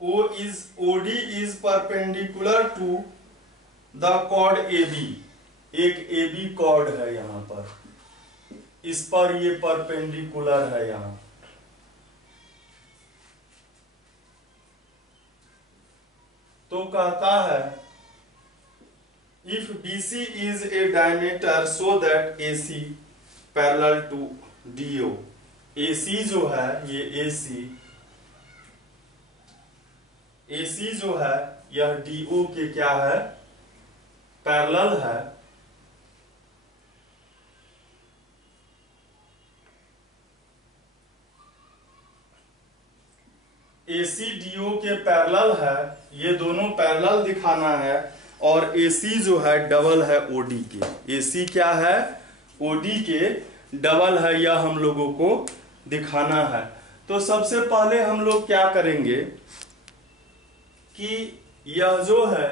OD is perpendicular to the chord AB, एक AB कॉर्ड है यहां पर, इस पर ये परपेंडिकुलर है यहां। तो कहता है if BC is a diameter so that AC parallel to DO, AC जो है ये AC जो है यह DO के क्या है, पैरेलल है। AC DO के पैरेलल है, ये दोनों पैरेलल दिखाना है। और AC जो है डबल है OD के, AC क्या है, OD के डबल है, यह हम लोगों को दिखाना है। तो सबसे पहले हम लोग क्या करेंगे कि यह जो है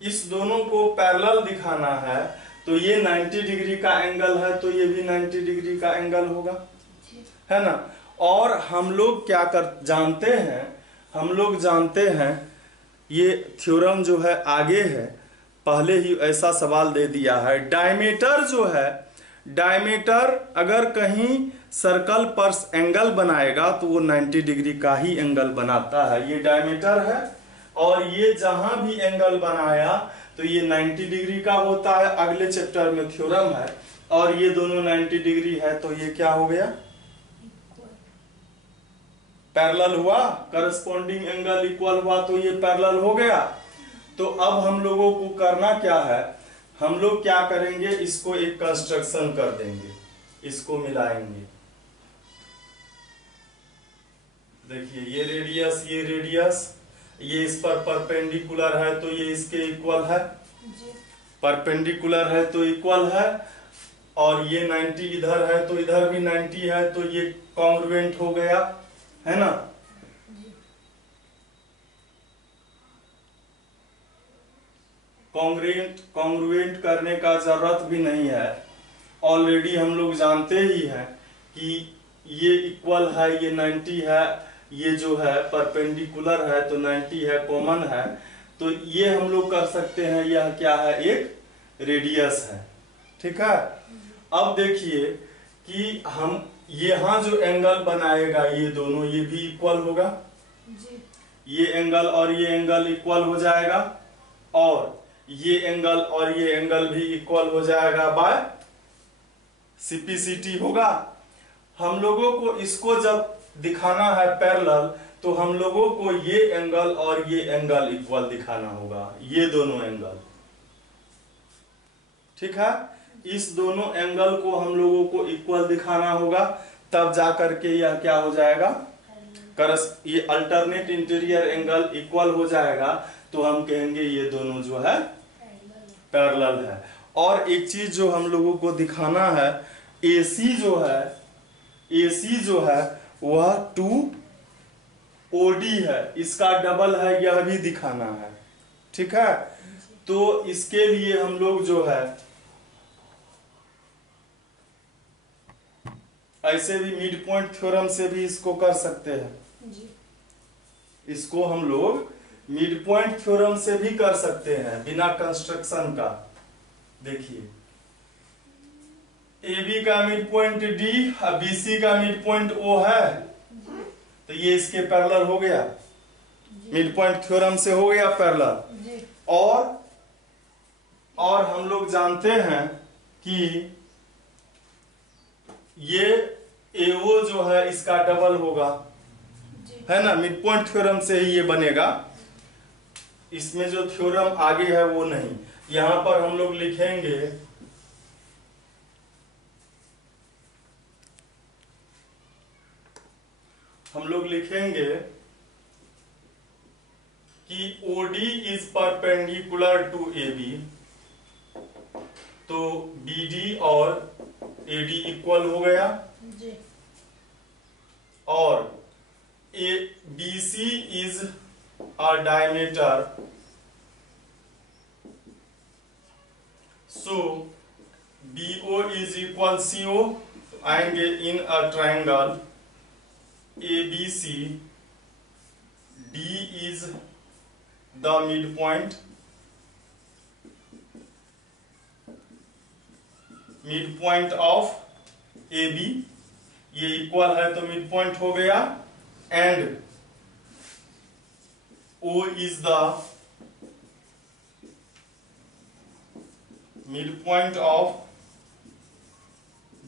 इस दोनों को पैरेलल दिखाना है, तो ये 90 डिग्री का एंगल है तो ये भी 90 डिग्री का एंगल होगा, है ना। और हम लोग क्या जानते हैं, हम लोग जानते हैं ये थ्योरम जो है आगे है, पहले ही ऐसा सवाल दे दिया है। डायमीटर जो है, डायमीटर अगर कहीं सर्कल पर एंगल बनाएगा तो वो 90 डिग्री का ही एंगल बनाता है, ये डायमीटर है। और ये जहां भी एंगल बनाया तो ये 90 डिग्री का होता है, अगले चैप्टर में थ्योरम है। और ये दोनों 90 डिग्री है तो ये क्या हो गया, पैरेलल हुआ, करस्पॉन्डिंग एंगल इक्वल हुआ तो ये पैरेलल हो गया। तो अब हम लोगों को करना क्या है, हम लोग क्या करेंगे, इसको एक कंस्ट्रक्शन कर देंगे, इसको मिलाएंगे। देखिए ये रेडियस, ये रेडियस, ये इस पर परपेंडिकुलर है तो ये इसके इक्वल है, परपेंडिकुलर है तो इक्वल है, और ये 90 इधर है तो इधर भी 90 है तो ये कॉन्ग्रुएंट हो गया, है ना। कॉन्ग्रुएंट करने का जरूरत भी नहीं है, ऑलरेडी हम लोग जानते ही हैं कि ये इक्वल है, ये 90 है, ये जो है परपेंडिकुलर है तो 90 है, कॉमन है, तो ये हम लोग कर सकते हैं, यह क्या है, एक रेडियस है, ठीक है। अब देखिए कि हम यहाँ जो एंगल बनाएगा ये दोनों, ये भी इक्वल होगा जी। ये एंगल और ये एंगल इक्वल हो जाएगा, और ये एंगल और ये एंगल भी इक्वल हो जाएगा बाय सीपीसीटी होगा। हम लोगों को इसको जब दिखाना है पैरेलल, तो हम लोगों को ये एंगल और ये एंगल इक्वल दिखाना होगा, ये दोनों एंगल, ठीक है। इस दोनों एंगल को हम लोगों को इक्वल दिखाना होगा, तब जाकर के यह क्या हो जाएगा, ये अल्टरनेट इंटीरियर एंगल इक्वल हो जाएगा, तो हम कहेंगे ये दोनों जो है पैरेलल है। और एक चीज जो हम लोगों को दिखाना है, AC जो है, AC जो है वह 2OD है, इसका डबल है, यह भी दिखाना है, ठीक है। तो इसके लिए हम लोग जो है ऐसे भी मिड पॉइंट थ्योरम से भी इसको कर सकते हैं जी। इसको हम लोग मिड पॉइंट थ्योरम से भी कर सकते हैं बिना कंस्ट्रक्शन का। देखिए AB का मिड पॉइंट D और BC का मिड पॉइंट O है, तो ये इसके पैरेलल हो गया, मिड पॉइंट थ्योरम से हो गया पैरेलल। और हम लोग जानते हैं कि ये AO जो है इसका डबल होगा, है ना, मिड पॉइंट थ्योरम से ही ये बनेगा, इसमें जो थ्योरम आगे है वो नहीं। यहां पर हम लोग लिखेंगे कि OD is perpendicular to AB, तो BD और AD इक्वल हो गया जी। और BC is a diameter, so BO is equal CO, आएंगे in a triangle ABC, D is the midpoint, midpoint of AB, ये इक्वल है तो मिड पॉइंट हो गया, and O is the midpoint of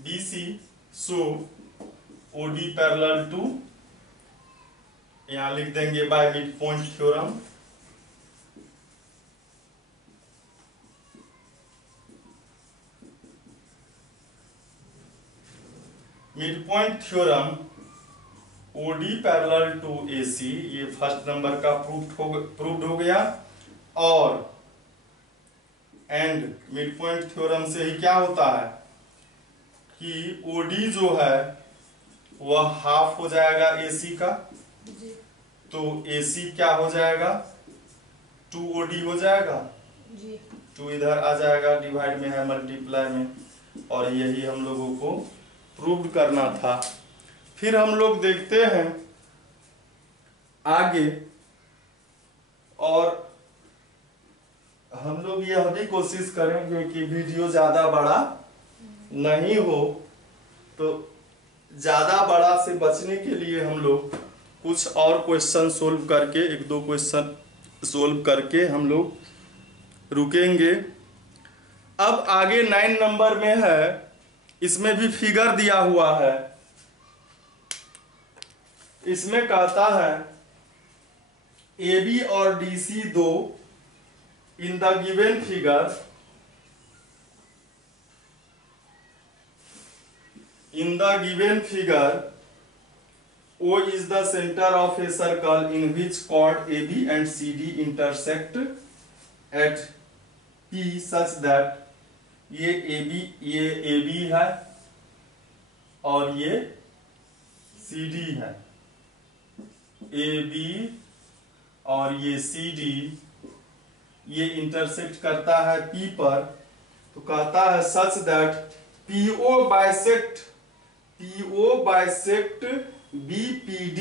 BC, so OD parallel to, यहां लिख देंगे by midpoint theorem. Midpoint theorem OD parallel to AC, ये first number का प्रूव्ड हो गया। और एंड मिड पॉइंट थ्योरम से ही क्या होता है कि OD जो है वह हाफ हो जाएगा AC का, तो AC क्या हो जाएगा, 2OD हो जाएगा, 2 इधर आ जाएगा, डिवाइड में है, मल्टीप्लाई में, और यही हम लोगों को प्रूव करना था। फिर हम लोग देखते हैं आगे, और हम लोग यह भी कोशिश करेंगे कि वीडियो ज्यादा बड़ा नहीं हो, तो ज्यादा बड़ा से बचने के लिए हम लोग कुछ और क्वेश्चन सोल्व करके, 1-2 क्वेश्चन सोल्व करके हम लोग रुकेंगे। अब आगे 9 नंबर में है, इसमें भी फिगर दिया हुआ है, इसमें कहता है AB और DC दो in the given figure O is the center of a circle in which chord AB and CD intersect at P such that ये AB है और ये CD है। AB और ये CD ये इंटरसेक्ट करता है P पर, तो कहता है such that PO bisect BPD,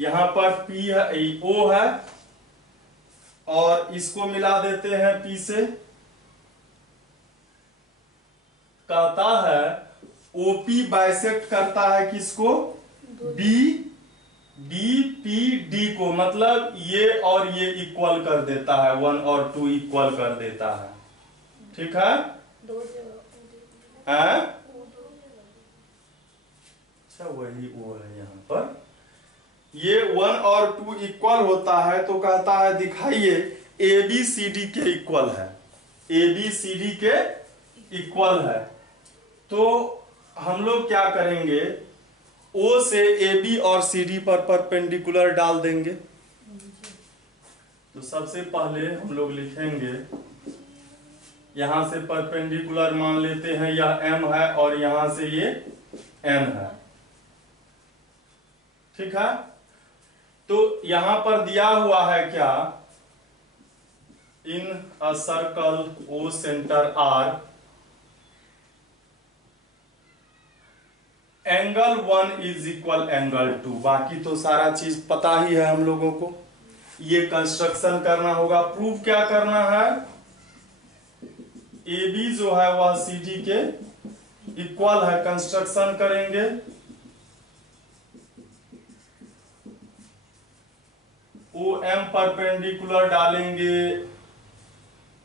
यहां पर P है, O है और इसको मिला देते हैं P से। कहता है OP बाइसेक्ट करता है किसको? BPD को, मतलब ये और ये इक्वल कर देता है, 1 और 2 इक्वल कर देता है। ठीक है? अच्छा वही वो है यहाँ पर, ये 1 और 2 इक्वल होता है तो कहता है दिखाइए ABCD के इक्वल है, ABCD के इक्वल है। तो हम लोग क्या करेंगे, O से AB और CD पर परपेंडिकुलर डाल देंगे। तो सबसे पहले हम लोग लिखेंगे, यहां से परपेंडिकुलर मान लेते हैं यह M है और यहां से ये N है। ठीक है? तो यहां पर दिया हुआ है क्या, in a circle O centre R angle 1 is equal angle 2। बाकी तो सारा चीज पता ही है हम लोगों को, ये कंस्ट्रक्शन करना होगा। प्रूफ क्या करना है, AB जो है वह CD के इक्वल है, कंस्ट्रक्शन करेंगे। OM परपेंडिकुलर डालेंगे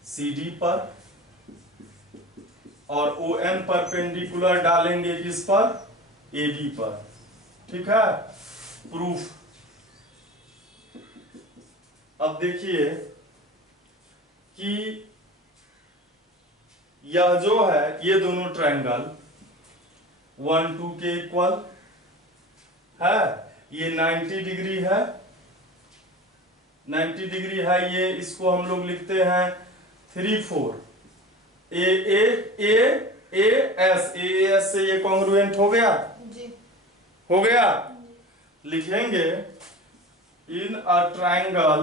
CD पर और ON परपेंडिकुलर डालेंगे किस पर? AB पर। ठीक है? प्रूफ। अब देखिए कि यह जो है ये दोनों ट्रायंगल 1 2 के इक्वल है, ये 90 डिग्री है, 90 डिग्री है ये, इसको हम लोग लिखते हैं 3 4 AAS से ये कॉन्ग्रुएंट हो गया जी। हो गया जी। लिखेंगे इन अ ट्रायंगल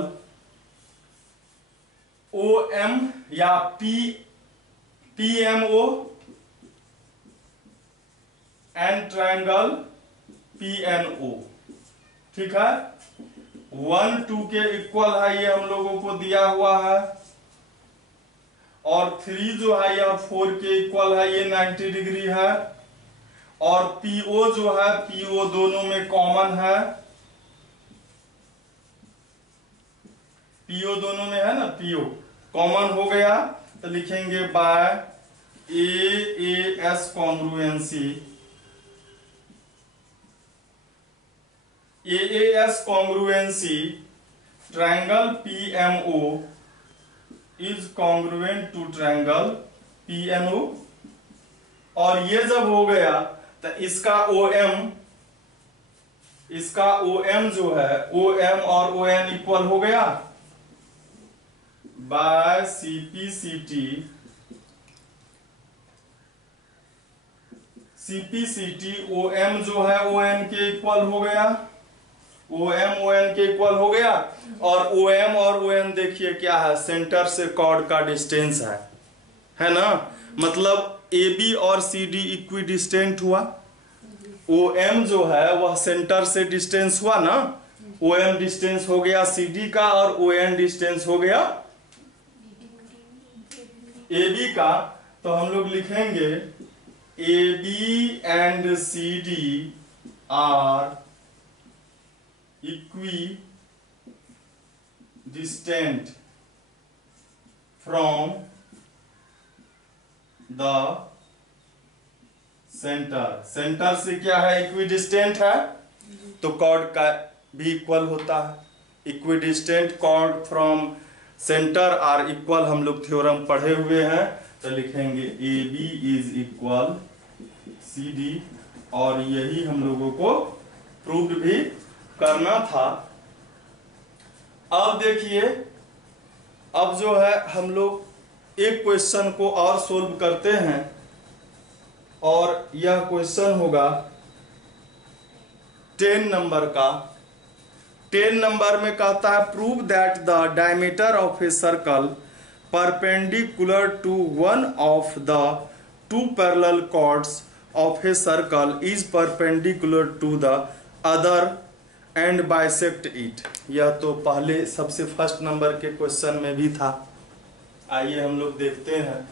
OM या PMO एंड ट्रायंगल PNO। ठीक है? 1 2 के इक्वल है, ये हम लोगों को दिया हुआ है, और 3 जो है यह 4 के इक्वल है, ये 90 डिग्री है, और PO जो है PO दोनों में कॉमन है, PO दोनों में है ना, PO कॉमन हो गया। तो लिखेंगे by AAS congruency, AAS congruency triangle PMO is congruent to triangle PNO। और ये जब हो गया तो इसका OM जो है, OM और ON इक्वल हो गया बाय CPCT OM जो है ON के इक्वल हो गया, OM ON के इक्वल हो गया। और OM और ON देखिए क्या है, सेंटर से कॉर्ड का डिस्टेंस है ना, मतलब AB और CD इक्वी डिस्टेंट हुआ। OM जो है वह सेंटर से डिस्टेंस हुआ ना, OM डिस्टेंस हो गया CD का और ON डिस्टेंस हो गया AB का। तो हम लोग लिखेंगे AB and CD are equidistant from the centre. Centre से क्या है, इक्वी डिस्टेंट है, तो कॉर्ड का भी इक्वल होता है। Equidistant chord from centre are equal, हम लोग थ्योरम पढ़े हुए हैं, तो लिखेंगे A B is equal C D, और यही हम लोगों को प्रूव भी करना था। अब देखिए, अब जो है हम लोग एक क्वेश्चन को और सोल्व करते हैं, और यह क्वेश्चन होगा 10 नंबर का। 10 नंबर में कहता है prove that the diameter of a circle perpendicular to one of the two parallel chords of a circle is perpendicular to the other and bisect it. यह तो पहले सबसे फर्स्ट नंबर के क्वेश्चन में भी था। आइए हम लोग देखते हैं।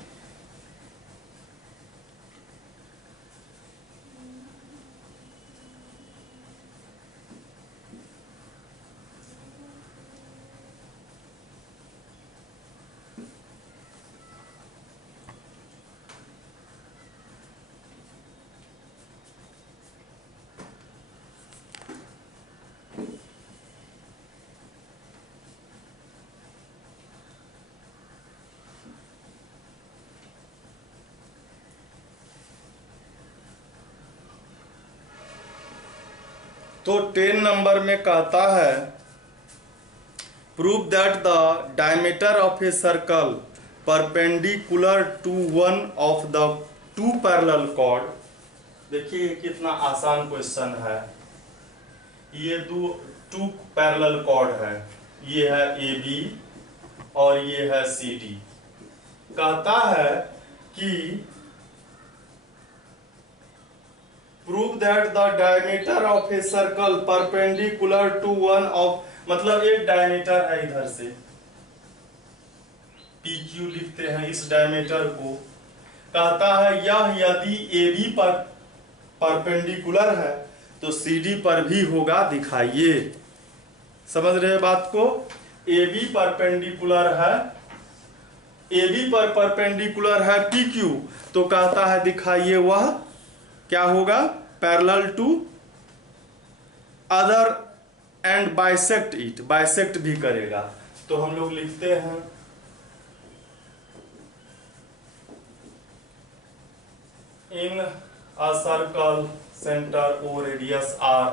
तो 10 नंबर में कहता है prove that the diameter of a circle perpendicular to one of the two parallel chord. देखिए कितना आसान क्वेश्चन है। ये टू पैरेलल कॉर्ड है, ये है ए बी और ये है सी डी। कहता है कि prove that the diameter of a circle perpendicular to one of, मतलब एक डायमीटर है इधर से, पी क्यू लिखते हैं इस डायमीटर को। कहता है यह यदि ए बी पर परपेंडिकुलर है तो सी डी पर भी होगा, दिखाइए। समझ रहे बात को? ए बी परपेंडिकुलर है, ए बी पर परपेंडिकुलर है पी क्यू, तो कहता है दिखाइए वह क्या होगा, parallel to other and bisect it, bisect भी करेगा। तो हम लोग लिखते हैं in a circle centre O radius R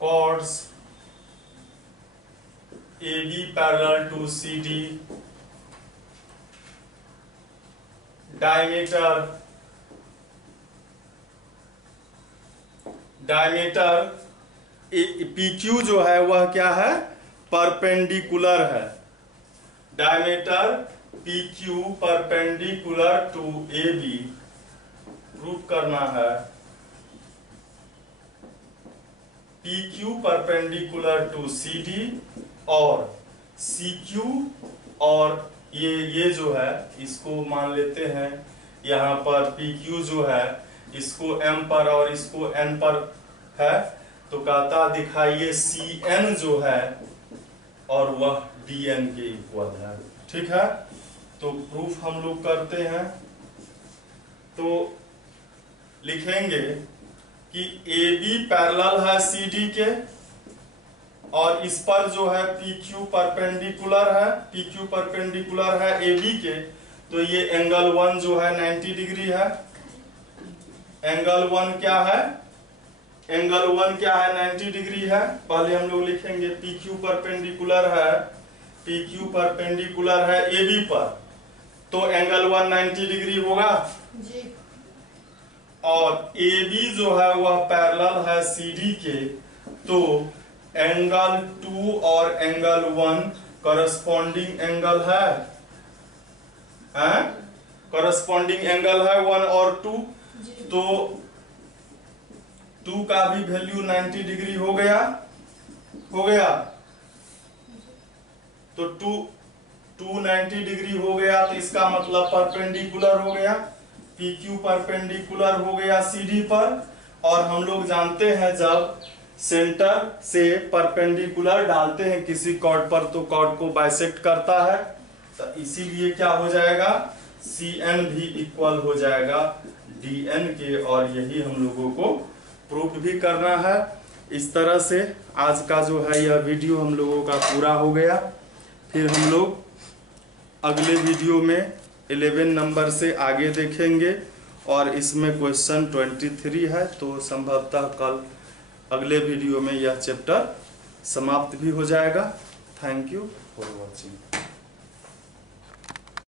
chords AB parallel to CD, diameter PQ जो है वह क्या है, परपेंडिकुलर है। Diameter PQ perpendicular to AB prove करना है। PQ परपेंडिकुलर टू CD और CQ, और ये जो है इसको मान लेते हैं यहाँ पर PQ जो है इसको M पर और इसको N पर है, तो कहता दिखाइए CN जो है और वह DN के इक्वल है। ठीक है, तो प्रूफ हम लोग करते हैं। तो लिखेंगे कि AB पैरेलल है CD के, और इस पर जो है PQ परपेंडिकुलर है, PQ परपेंडिकुलर है AB के, तो ये एंगल 1 जो है 90 डिग्री है। एंगल 1 क्या है, एंगल 1 क्या है, 90 डिग्री है। पहले हम लोग लिखेंगे PQ परपेंडिकुलर है, PQ परपेंडिकुलर है AB पर, तो एंगल 1 90 डिग्री होगा जी। और AB जो है वह पैरेलल है CD के, तो एंगल 2 और एंगल 1 करस्पॉन्डिंग एंगल है, करस्पॉन्डिंग एंगल है 1 और 2, तो 2 का भी वैल्यू 90 डिग्री हो गया, तो 2 90 डिग्री हो गया, तो इसका मतलब परपेंडिकुलर हो गया, PQ परपेंडिकुलर हो गया CD पर। और हम लोग जानते हैं जब सेंटर से परपेंडिकुलर डालते हैं किसी कॉर्ड पर तो कॉर्ड को बाइसेक्ट करता है, तो इसीलिए क्या हो जाएगा, CN भी इक्वल हो जाएगा DN के, और यही हम लोगों को प्रूफ भी करना है। इस तरह से आज का जो है यह वीडियो हम लोगों का पूरा हो गया। फिर हम लोग अगले वीडियो में 11 नंबर से आगे देखेंगे और इसमें क्वेश्चन 23 है, तो संभवतः कल अगले वीडियो में यह चैप्टर समाप्त भी हो जाएगा। Thank you for watching.